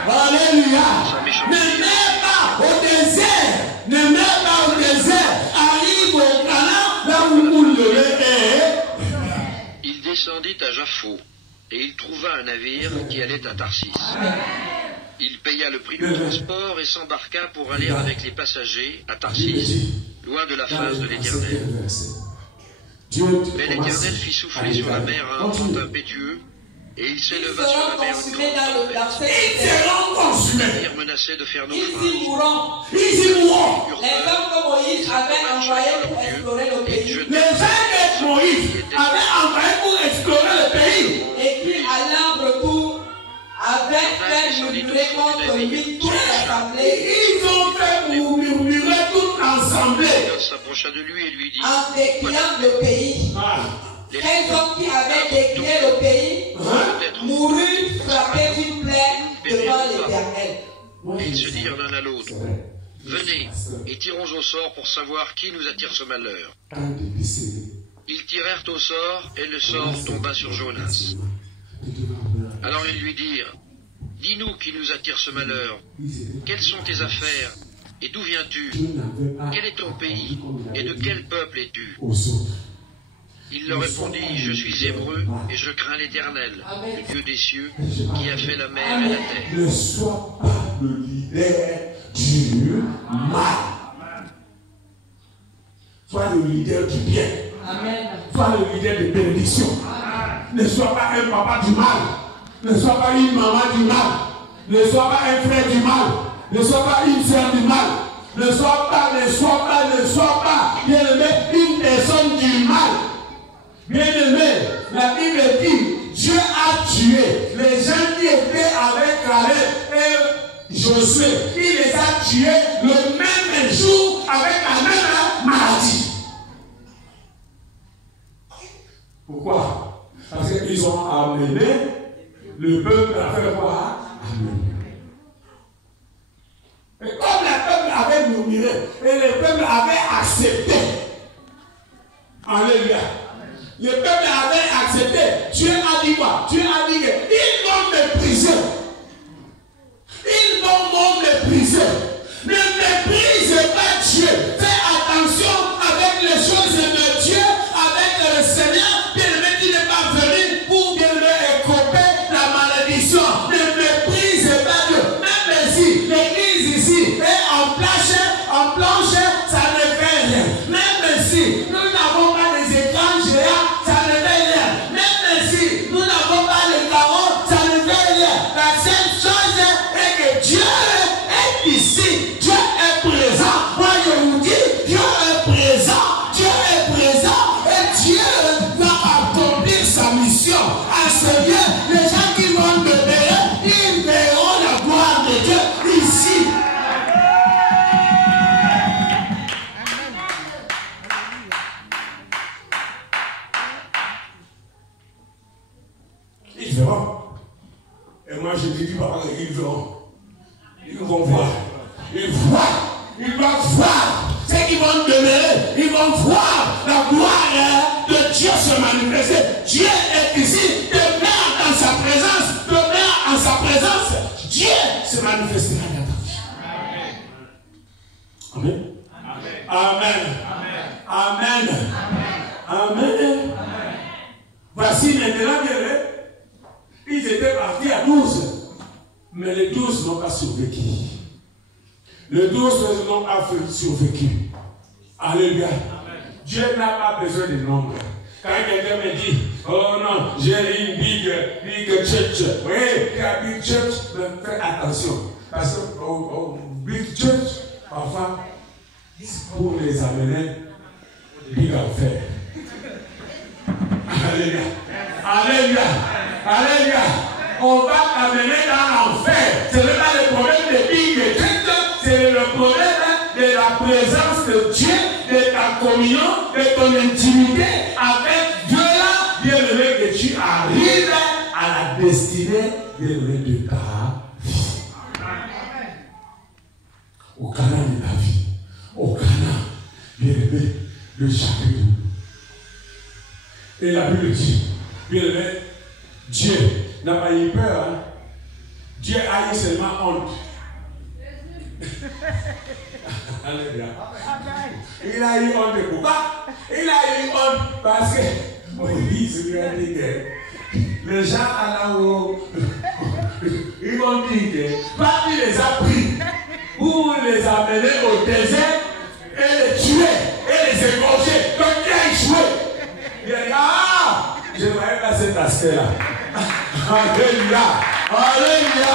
Alléluia. Ne mets pas au désert. Ne mets pas au désert. Arrive au Canaan, là où le lait est. Il descendit à Jaffo, et il trouva un navire qui allait à Tarsis. Il paya le prix du transport et s'embarqua pour aller avec les passagers à Tarsis, loin de la face de l'Éternel. Mais l'Éternel fit souffler sur la mer un vent impétueux, et il s'éleva sur la mer une grande tempête. La mer menaçait de faire naufrage. Les hommes que Moïse avait envoyés pour explorer le pays. Et qui, à leur retour, avaient fait murmurer contre lui toute l'assemblée. Ils ont fait murmurer toute l'assemblée. Il s'approcha de lui et lui dit, en décriant le pays. Les hommes qui avaient décrié le pays moururent frappés d'une plaie devant l'Éternel. Et ils se dirent l'un à l'autre, venez et tirons au sort pour savoir qui nous attire ce malheur. Ils tirèrent au sort et le sort tomba sur Jonas. Alors ils lui dirent, dis-nous qui nous attire ce malheur, quelles sont tes affaires et d'où viens-tu, quel est ton pays et de quel peuple es-tu? Il leur répondit, je suis hébreu et je crains l'Éternel, le Dieu des cieux, qui a fait la mer et la terre. Ne sois pas le leader du mal. Sois le leader du bien. Sois le leader de bénédiction. Ne sois pas un papa du mal. Ne sois pas une maman du mal. Ne sois pas un frère du mal. Ne sois pas une sœur du mal. Ne sois pas, bien-aimé, une personne du mal. Bien-aimé, la Bible dit, Dieu a tué les gens qui étaient avec Caleb et Josué. Il les a tués le même jour avec la même maladie. Pourquoi? Parce qu'ils ont amené le peuple à faire quoi? Et comme le peuple avait murmuré et le peuple avait accepté, alléluia. Le peuple avait accepté. Dieu a dit quoi? Dieu a dit qu'ils vont mépriser. Ils vont mépriser. Ne méprise pas Dieu. Fais attention avec les choses de Dieu, avec le Seigneur. Bien-aimé, tu n'es pas venu pour bien-aimé écoper la malédiction. Ne méprise pas Dieu. Même si l'église ici est en planche, ça ne fait rien. Même si nous n'avons pas des écrans géants, ça ne fait rien. Même si nous n'avons pas les carreaux, ça ne fait rien. La seule chose est que Dieu est ici. Dieu est présent. Moi je vous dis, Dieu est présent. Dieu est présent. Et Dieu va accomplir sa mission. À ce lieu, les gens qui vont me verront, ils verront la gloire de Dieu ici. Ils verront. Et moi je dis par là, ils verront. Ils vont voir. Ils voient. Ils vont voir. C'est qu'ils vont demeurer. Ils vont voir la gloire de Dieu se manifester. Dieu est ici. Demeure dans sa présence. Demeure en sa présence. Dieu se manifestera dans ta vie. Amen. Amen. Amen. Amen. Voici maintenant, ils étaient partis à 12. Mais les 12 n'ont pas survécu. Les 12 n'ont pas survécu. Alléluia. Dieu n'a pas besoin de nombre. Quand quelqu'un me dit, oh non, j'ai une big church. Oui, il y a big church, mais fais attention. Parce que big church, parfois, pour les amener, big affaire. Alléluia. Alléluia. Alléluia. On va t'amener dans l'enfer. Ce n'est pas le problème de big church, c'est le problème de la présence de Dieu, de ta communion, de ton intimité avec Dieu là, bien-aimé, que tu arrives à la destinée bien-aimé de ta vie. Au canal de ta vie, au canal, bien-aimé, de chacun. Et la Bible dit, bien-aimé, Dieu n'a pas eu peur. Hein? Dieu a eu seulement honte. Alléluia. Il a eu honte de pourquoi? Il a eu honte parce que Moïse lui a dit que les gens à là-haut Ils vont dire que parmi les a pris pour les amener au désert et les tuer et les égorger. Donc il a échoué. Il a dit, ah, je ne voyais pas cet aspect-là. Alléluia. Alléluia.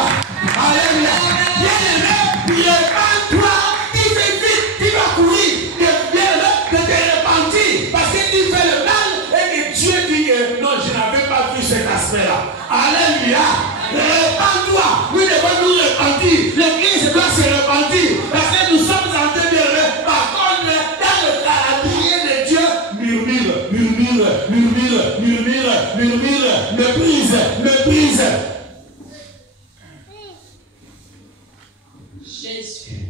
Alléluia. Bien-aimé, il n'est pas toi qui fait vite, qui va courir. Bien-aimé, de te repentir. Parce que tu fais le mal et que Dieu dit que non, je n'avais pas vu cet aspect-là. Alléluia. Repends-toi. Nous devons nous repentir. L'église doit se repentir. Parce que nous sommes en train de par contre, dans le calendrier de Dieu, murmure, murmure, murmure, murmure, murmure, méprise, méprise. Jésus.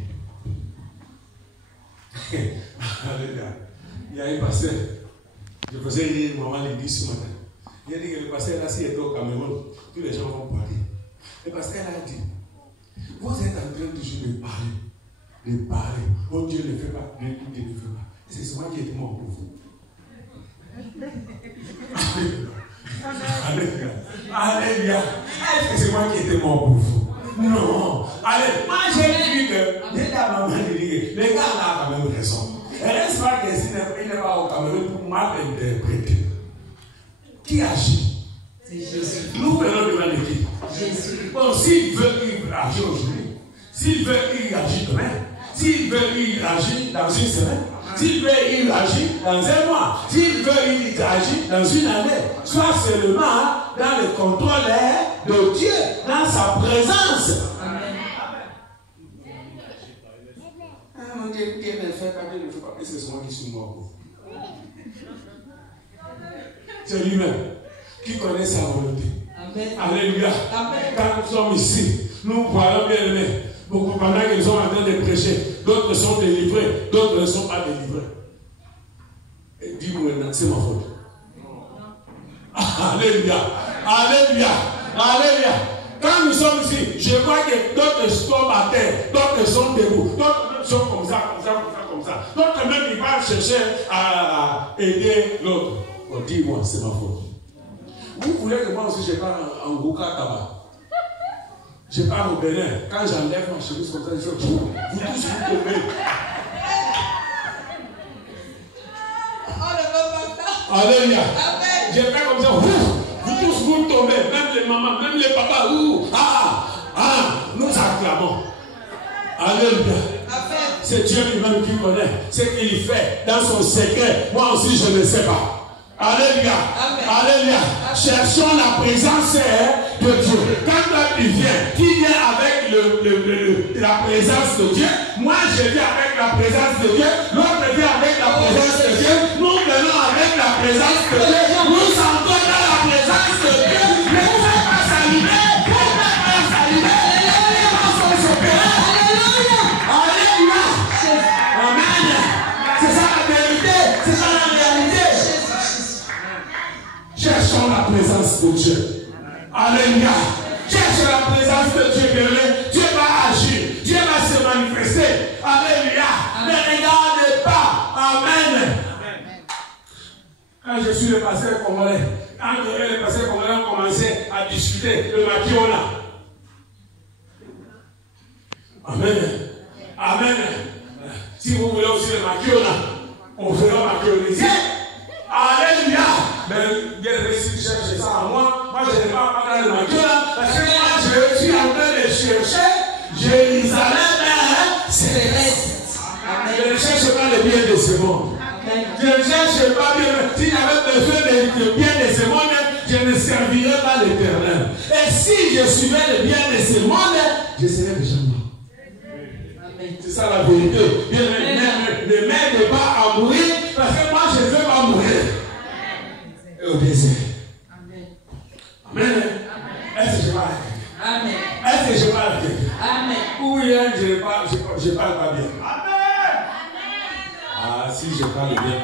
Alléluia. Il y a un pasteur. Je faisais lire maman l'église ce matin. Il a dit que le pasteur là, s'il était au Cameroun, tous les gens vont parler. Le pasteur a dit, vous êtes en train toujours de parler. De parler. Oh Dieu ne fait pas, Dieu ne fait pas. C'est moi qui est mort pour vous. Alléluia. Alléluia. Est-ce que c'est moi qui étais mort pour vous? Non. Allez, moi j'ai vu que les gars là ont quand même raison. Et n'est-ce pas que s'il n'est pas au Cameroun pour mal interpréter? Qui agit? C'est Jésus. Nous venons devant l'équipe. Jésus. Bon, s'il veut, il agit aujourd'hui. S'il veut, il agit demain. S'il veut, il agit dans une semaine. S'il veut, il agit dans un mois. S'il veut, il agit dans une année. Soit seulement dans le contrôle de Dieu, dans sa présence. Amen. Ah mon Dieu, Dieu ne fait pas, Dieu ne fait pas. Et c'est moi qui suis mort. C'est lui-même qui connaît sa volonté. Amen. Alléluia. Amen. Quand nous sommes ici, nous voyons bien aimés. Beaucoup pendant qu'ils sont en train de prêcher, d'autres sont délivrés, d'autres ne sont pas délivrés. Et dis-moi maintenant, c'est ma faute. Alléluia. Alléluia. Alléluia. Quand nous sommes ici, je vois que d'autres tombent à terre, d'autres sont debout, d'autres même sont comme ça, comme ça, comme ça, comme ça. D'autres même ils vont chercher à aider l'autre. Oh, dis-moi, c'est ma faute. Vous voulez que moi aussi je parle en Gouka Taba? Je parle au Bénin. Quand j'enlève ma chemise comme ça, je dis, vous tous vous tombez. Alléluia. Je fais comme ça, vous tous vous tombez, même les mamans, même les papas, nous acclamons. Alléluia. C'est Dieu lui-même qui connaît ce qu'il fait dans son secret. Moi aussi, je ne sais pas. Alléluia. Alléluia. Cherchons la présence de Dieu. Quand tu viens avec la présence de Dieu. Moi, je viens avec la présence de Dieu. L'autre vient avec la présence de Dieu. Nous venons avec la présence de Dieu. Nous sentons dans la présence de Dieu. Ne pouvez pas s'allumer. Ne pouvez pas s'allumer. Les gens sont opérés. Alléluia. Amen. C'est ça la vérité. C'est ça la réalité. Cherchons la présence de Dieu. Alléluia. Cherche la présence de Dieu. Dieu va agir. Dieu va se manifester. Alléluia. Ne regarde pas. Amen. Quand je suis le pasteur congolais, quand les pasteurs congolais ont commencé à discuter de Makiona. Amen. Amen. Si vous voulez aussi le Makiona, on fera makioniser. Alléluia. Mais bien si tu cherches ça à moi, je n'ai pas parlé de Makiona, parce que moi je suis en train de chercher Jérusalem céleste. Je ne cherche pas le bien de ce monde. Je ne cherche pas bien. Si j'avais besoin de bien de ce monde, je ne servirais pas l'Éternel. Et si je suivais le bien de ce monde, je serais déjà mort. C'est ça la vérité. Ne m'aide pas à mourir, parce que moi je ne veux pas mourir. Et au désert. Amen. Est-ce que je parle avec quelqu'un? Est-ce que je parle avec quelqu'un? Ou bien je parle pas bien? Ah, si je parle bien,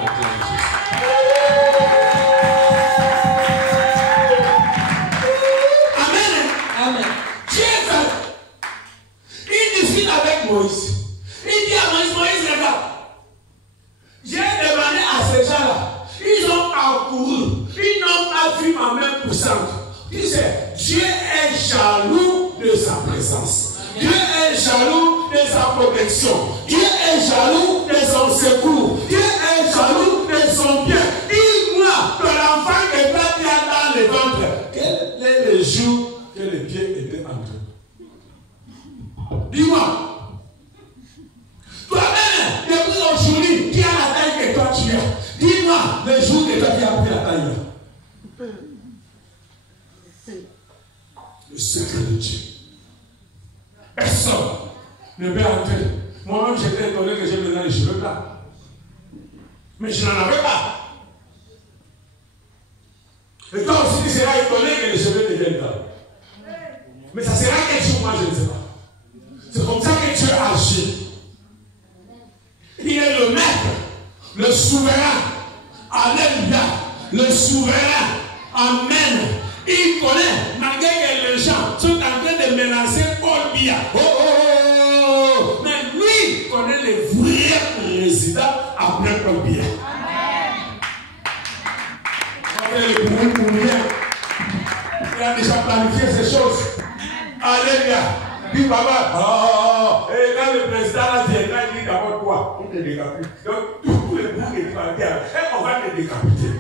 Amen. Dieu il discute avec Moïse. Il dit à Moïse, regarde. J'ai demandé à ces gens-là. Ils ont parcouru. Ils n'ont pas vu ma main poussante. Tu sais, Dieu est jaloux sa présence. Dieu est jaloux de sa protection. Dieu est jaloux de son secours. Dieu est jaloux de son bien. Dis-moi que l'enfant que toi tu as dans le ventre, quel est le jour que le pied était entre eux? Dis-moi. Toi-même, depuis aujourd'hui, qui a la taille que toi tu as? Dis-moi le jour que toi tu as pris la taille. Le secret de Dieu. Personne ne peut entrer. Moi-même, j'étais étonné que j'ai besoin de cheveux blancs. Mais je n'en avais pas. Et toi aussi, tu seras étonné que les cheveux deviennent blancs. Mais ça sera quelque chose, moi, je ne sais pas. C'est comme ça que Dieu agit. Il est le maître, le souverain. Alléluia. Le souverain. Amen. Il connaît, malgré que les gens sont en train de menacer Paul Biya. Mais lui connaît les vrais résidents après Paul Biya. Il a déjà planifié ces choses. Alléluia. Dis papa, et quand le président a dit, il dit d'abord quoi? Il te décapite. Donc tous les boucs que tu vas dire, on va te décapiter.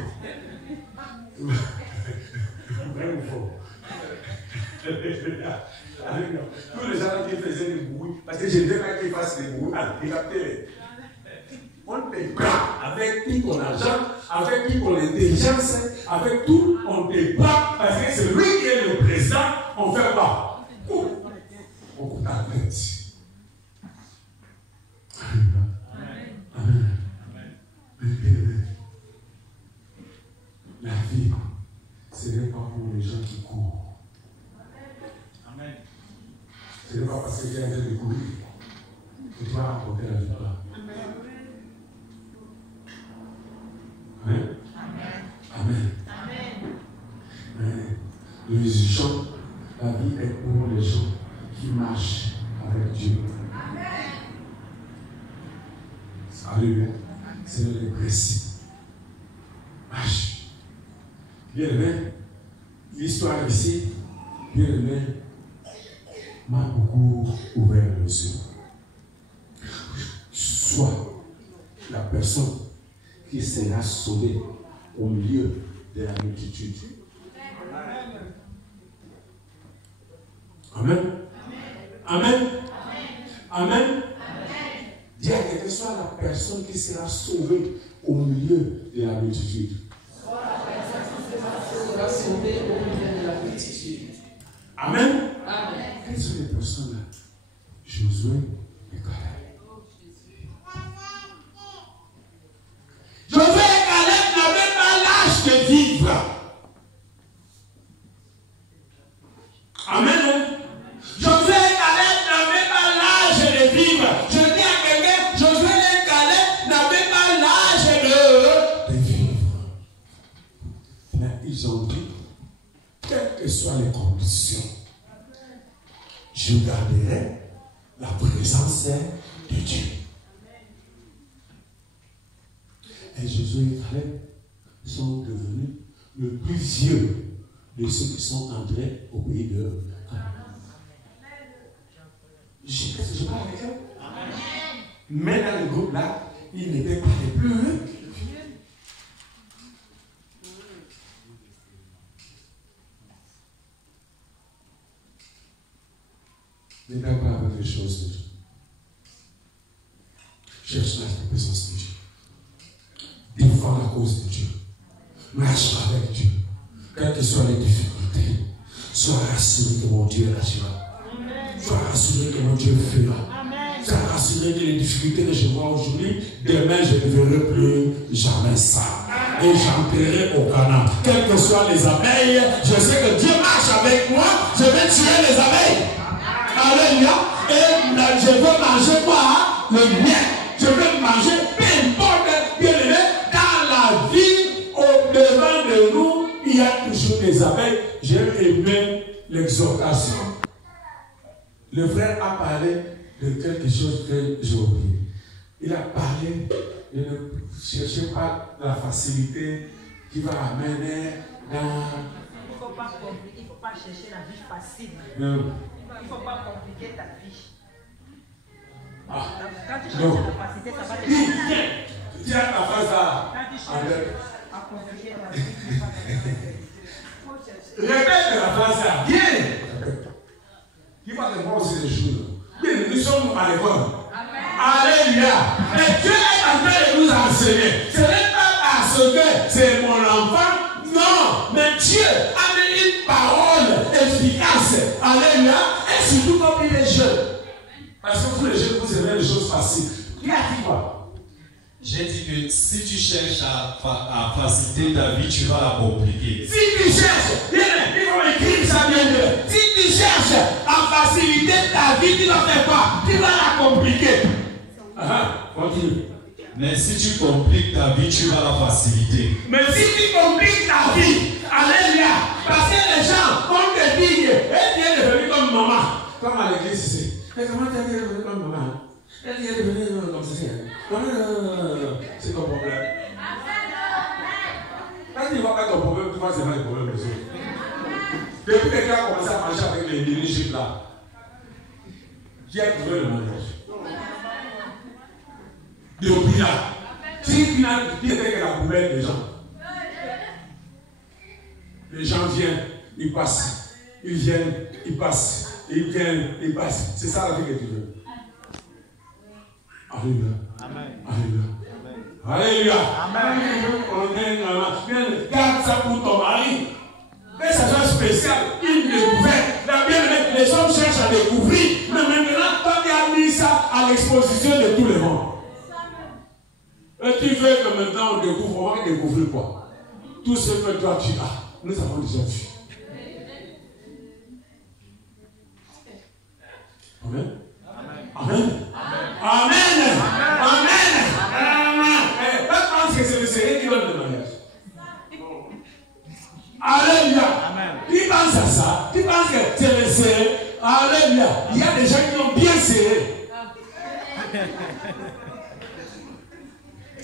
Tous les gens qui faisaient des bruits, parce que je ne veux pas qu'ils fassent des bruits, décapitez-les. On te prend avec tout ton argent, avec toute ton intelligence, avec tout, on te prend parce que c'est lui qui est le président, on fait quoi? On coupe ta tête. Amen. Amen. La vie, ce n'est pas pour les gens qui courent. Amen. Ce n'est pas parce que tu as un de courir que tu vas remporter la victoire. Amen. Amen. Amen. Amen. Nous disons, la vie est pour les gens qui marchent avec Dieu. Amen. Alléluia. C'est le principe. Marche. Bien aimé, l'histoire ici, bien aimé, m'a beaucoup ouvert les yeux. Soit la personne qui sera sauvée au milieu de la multitude. Amen. Amen. Amen. Dis à quelqu'un, soit la personne qui sera sauvée au milieu de la multitude. Sera sauvé au milieu de la multitude. Amen. Amen. Quelles sont les personnes là? Josué et Caleb. Josué et Caleb n'avaient pas l'âge de vivre. Amen. Josué et Caleb n'avaient pas l'âge de vivre. Je dis à quelqu'un, Josué et Caleb n'avaient pas l'âge de vivre. Mais ils ont dit, quelles que soient les conditions, je garderai la présence de Dieu. Et Josué et Caleb sont devenus le plus vieux de ceux qui sont entrés au pays de Canaan. Je parle avec eux. Mais dans le groupe là, ils n'étaient pas les plus vieux. Ne parle pas avec les choses de Dieu. Cherche la présence de Dieu. Défends la cause de Dieu. Marche avec Dieu. Quelles que soient les difficultés, sois rassuré que mon Dieu agira. Sois rassuré que mon Dieu fera. Sois rassuré que les difficultés que je vois aujourd'hui, demain je ne verrai plus jamais ça. Et j'entrerai au Canaan. Quelles que soient les abeilles, je sais que Dieu marche avec moi. Je vais tuer les abeilles. Alléluia. Et je veux manger quoi? Le mien. Je veux manger, peu importe, bien aimé, dans la vie, au-devant de nous, il y a toujours des abeilles. J'ai aimé l'exhortation. Le frère a parlé de quelque chose que j'ai oublié. Il a parlé de ne chercher pas la facilité qui va amener dans pas compliquer, il ne faut pas chercher la vie facile. Il ne faut pas compliquer ta vie. Quand tu cherches la facilité, ça va te faire. Tiens ta phrase là. Quand tu cherches à compliquer ta vie, il ne faut pas compliquer. Répète la phrase là. Bien. Il va te voir aussi les choses. Bien, nous sommes à l'école. Alléluia. Mais Dieu est en train de nous enseigner. Ce n'est pas parce que c'est mon enfant. Non. Mais Dieu a mis une parole efficace. Alléluia. Et surtout comme il est jeune. Parce que vous les jeunes, vous aimez les choses faciles. Qui a dit quoi? J'ai dit que si tu cherches à faciliter ta vie, tu vas la compliquer. Si tu cherches, il faut écrire ça bien. Si tu cherches à faciliter ta vie, tu vas faire quoi? Tu vas la compliquer. Continue. Mais si tu compliques ta vie, tu vas la faciliter. Mais si tu compliques ta vie, alléluia, parce que les gens vont te dire, elle vient de venir comme maman. Comme à l'église ici. Mais comment tu es devenue comme maman? Elle vient de venir comme ceci. C'est ton problème. Quand tu vois pas ton problème, tu vois c'est pas le problème des autres. Depuis que tu as commencé à manger avec les dirigeants là, qui a trouvé le mariage? Depuis là, si tu n'as dit que la poubelle des gens, les gens viennent, ils passent, ils viennent, ils passent, ils viennent, ils passent. C'est ça la vie que tu veux. Alléluia. Amen. Alléluia. Alléluia. Amen. Garde ça pour ton mari. Que ça soit spécial, une découverte. Les hommes cherchent à découvrir, mais maintenant, toi tu as mis ça à l'exposition de tout le monde. Et tu veux que maintenant on découvre, on va découvrir quoi? Tout ce que toi tu as, nous avons déjà vu. Amen. Amen. Amen. Amen. Amen. Pas pense que c'est le Seigneur qui donne le mariage. Alléluia. Tu penses à ça? Tu penses que c'est le Seigneur? Alléluia. Il y a des gens qui ont bien serré.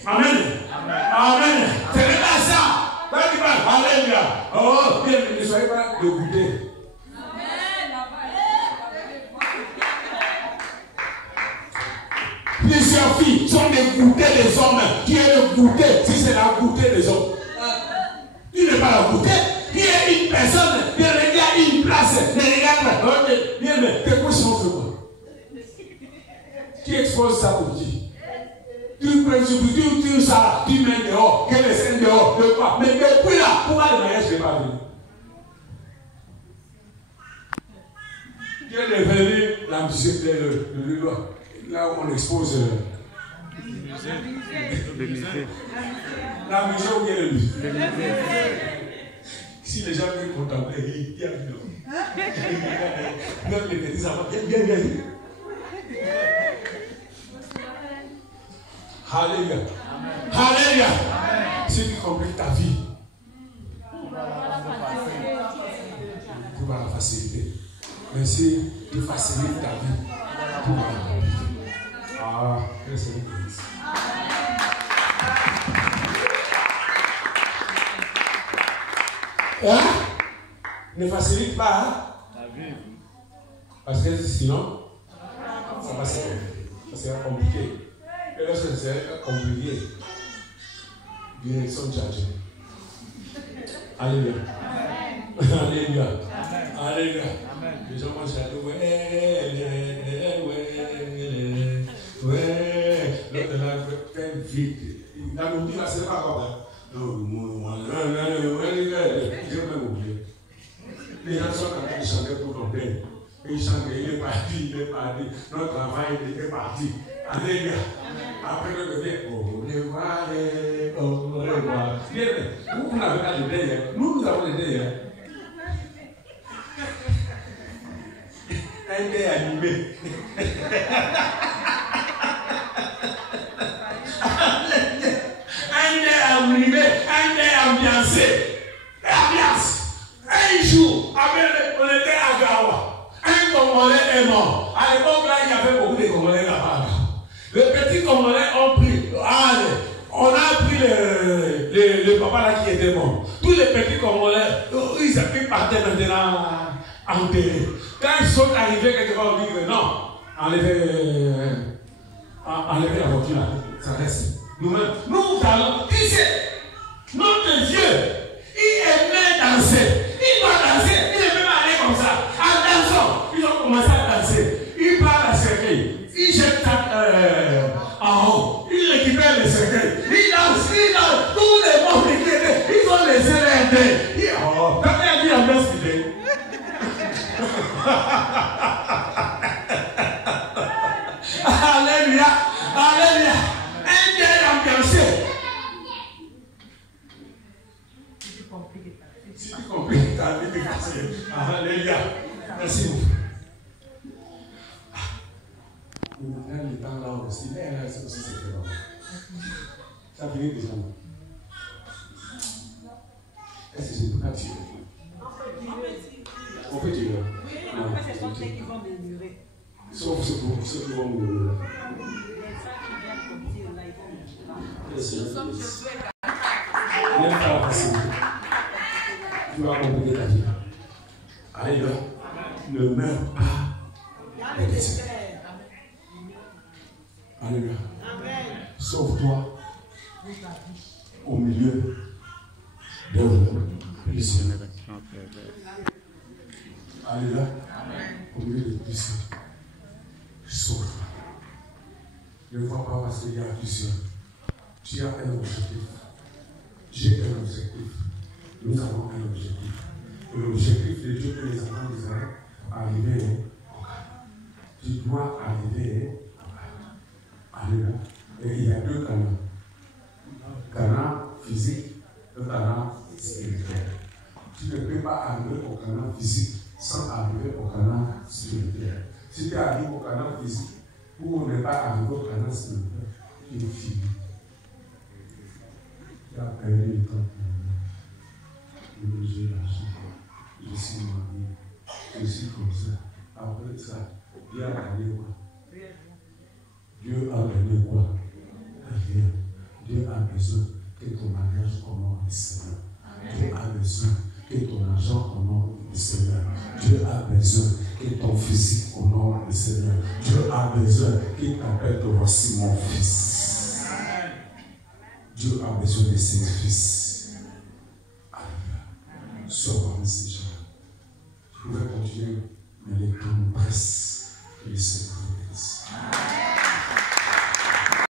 Amen. Amen. Ce n'est pas ça. Quand tu parles, alléluia. Oh, bien, ne soyez pas dégoûtés. Plusieurs filles sont dégoûtées des hommes. Qui est le goûter? Si c'est la goûter des hommes. Tu n'es pas la goûter. Qui est une personne? Bien, il y a une place. Mais regarde, bien, mais que question on fait quoi? Qui expose ça pour qui? Tu présupposes, ça, tu mets dehors, qu'elle est dehors, de quoi? Mais depuis là, pourquoi le mariage n'est pas venu? Quelle est venue la musique de loi? Là où on expose le musée. La musée ou bien le musée? Le musée. Si les gens veulent contempler, il y a une autre. Même les petits enfants, viens. Alléluia. Alléluia. Si tu compliques ta vie, tu vas la faciliter. Mais si tu facilites ta vie, tu vas la compliquer. Ah, c'est l'église. Hein? Ne facilite pas la vie. Parce que sinon, ça va se compliquer. Et lorsque c'est compliqué, direction chargée. Alléluia. Alléluia. Alléluia. Les gens vont chanter, l'autre là, fait vite. La mélodie là, c'est pas grave. J'ai même oublié. Les gens sont en train de chanter pour ton père. Ils chantent, il est parti. Notre travail est parti. Alléluia. Après le bébé, au revoir. Vous n'avez pas de deuil. Nous avons des deuils. Un deuil animé. Un deuil animé, un deuil ambiancé. Ambiance. Un jour, on était à Gawa. Un Congolais est mort. À l'époque là, il y avait beaucoup de Congolais là-bas. Les petits Congolais ont pris. On a pris le papa papa là qui était mort. Tous les petits Congolais, ils partaient maintenant enterrés. Quand ils sont arrivés quelque part, on dit que non, enlevez la voiture là, ça reste. Nous-mêmes, nous allons, qui c'est? Notre Dieu, il aimait danser. Il doit danser, il ne peut pas aller comme ça. En dansant, ils ont commencé à danser. Il part à cercueil, il jette ça en haut, il récupère le cercueil. Il danse, tous les morts qui étaient, ils ont laissé l'aider. Oh, t'as bien dit en danse qu'il est. Alléluia, alléluia. Un vieil ambiancé. Si tu compliques ta vie, alléluia. Merci beaucoup. On a le temps là aussi. Là, c'est aussi c'est bon. Ça finit déjà. Est-ce que c'est tout à tirer? On peut tirer. Oui, c'est ceux qui vont murmurer. Sauf ceux qui vont mourir. N'aime pas la facilité. Tu vas compliquer ta vie. Alléluia. Ne meurs pas. Alléluia. Sauve-toi au milieu de plusieurs. Alléluia. Au milieu de plusieurs. Sauve-toi. Ne vois pas parce qu'il y a plusieurs. Tu as un objectif. J'ai un objectif. Nous avons un objectif. Et l'objectif de Dieu que les enfants d'Israël arriver au Canaan. Tu dois arriver au Canaan. Alléluia. Et il y a deux Canaan. Canaan physique et Canaan spirituel. Tu ne peux pas arriver au Canaan physique sans arriver au Canaan spirituel. Si tu arrives au Canaan physique, pour ne pas arriver au Canaan spirituel, tu es fini. Tu as perdu le temps pour nous. J'ai l'argent. Je suis marié. Je suis comme ça. Après ça, Dieu a gagné quoi? Dieu a gagné quoi? Rien. Dieu a besoin que ton mariage honore le Seigneur. Dieu a besoin que ton argent honore le Seigneur. Dieu a besoin que ton physique honore le Seigneur. Dieu a besoin qu'il t'appelle que voici mon fils. Dieu a besoin de ses fils. Alléluia. Sois parmi ces gens. Je pourrais continuer, mais les temps pressent. Et le Seigneur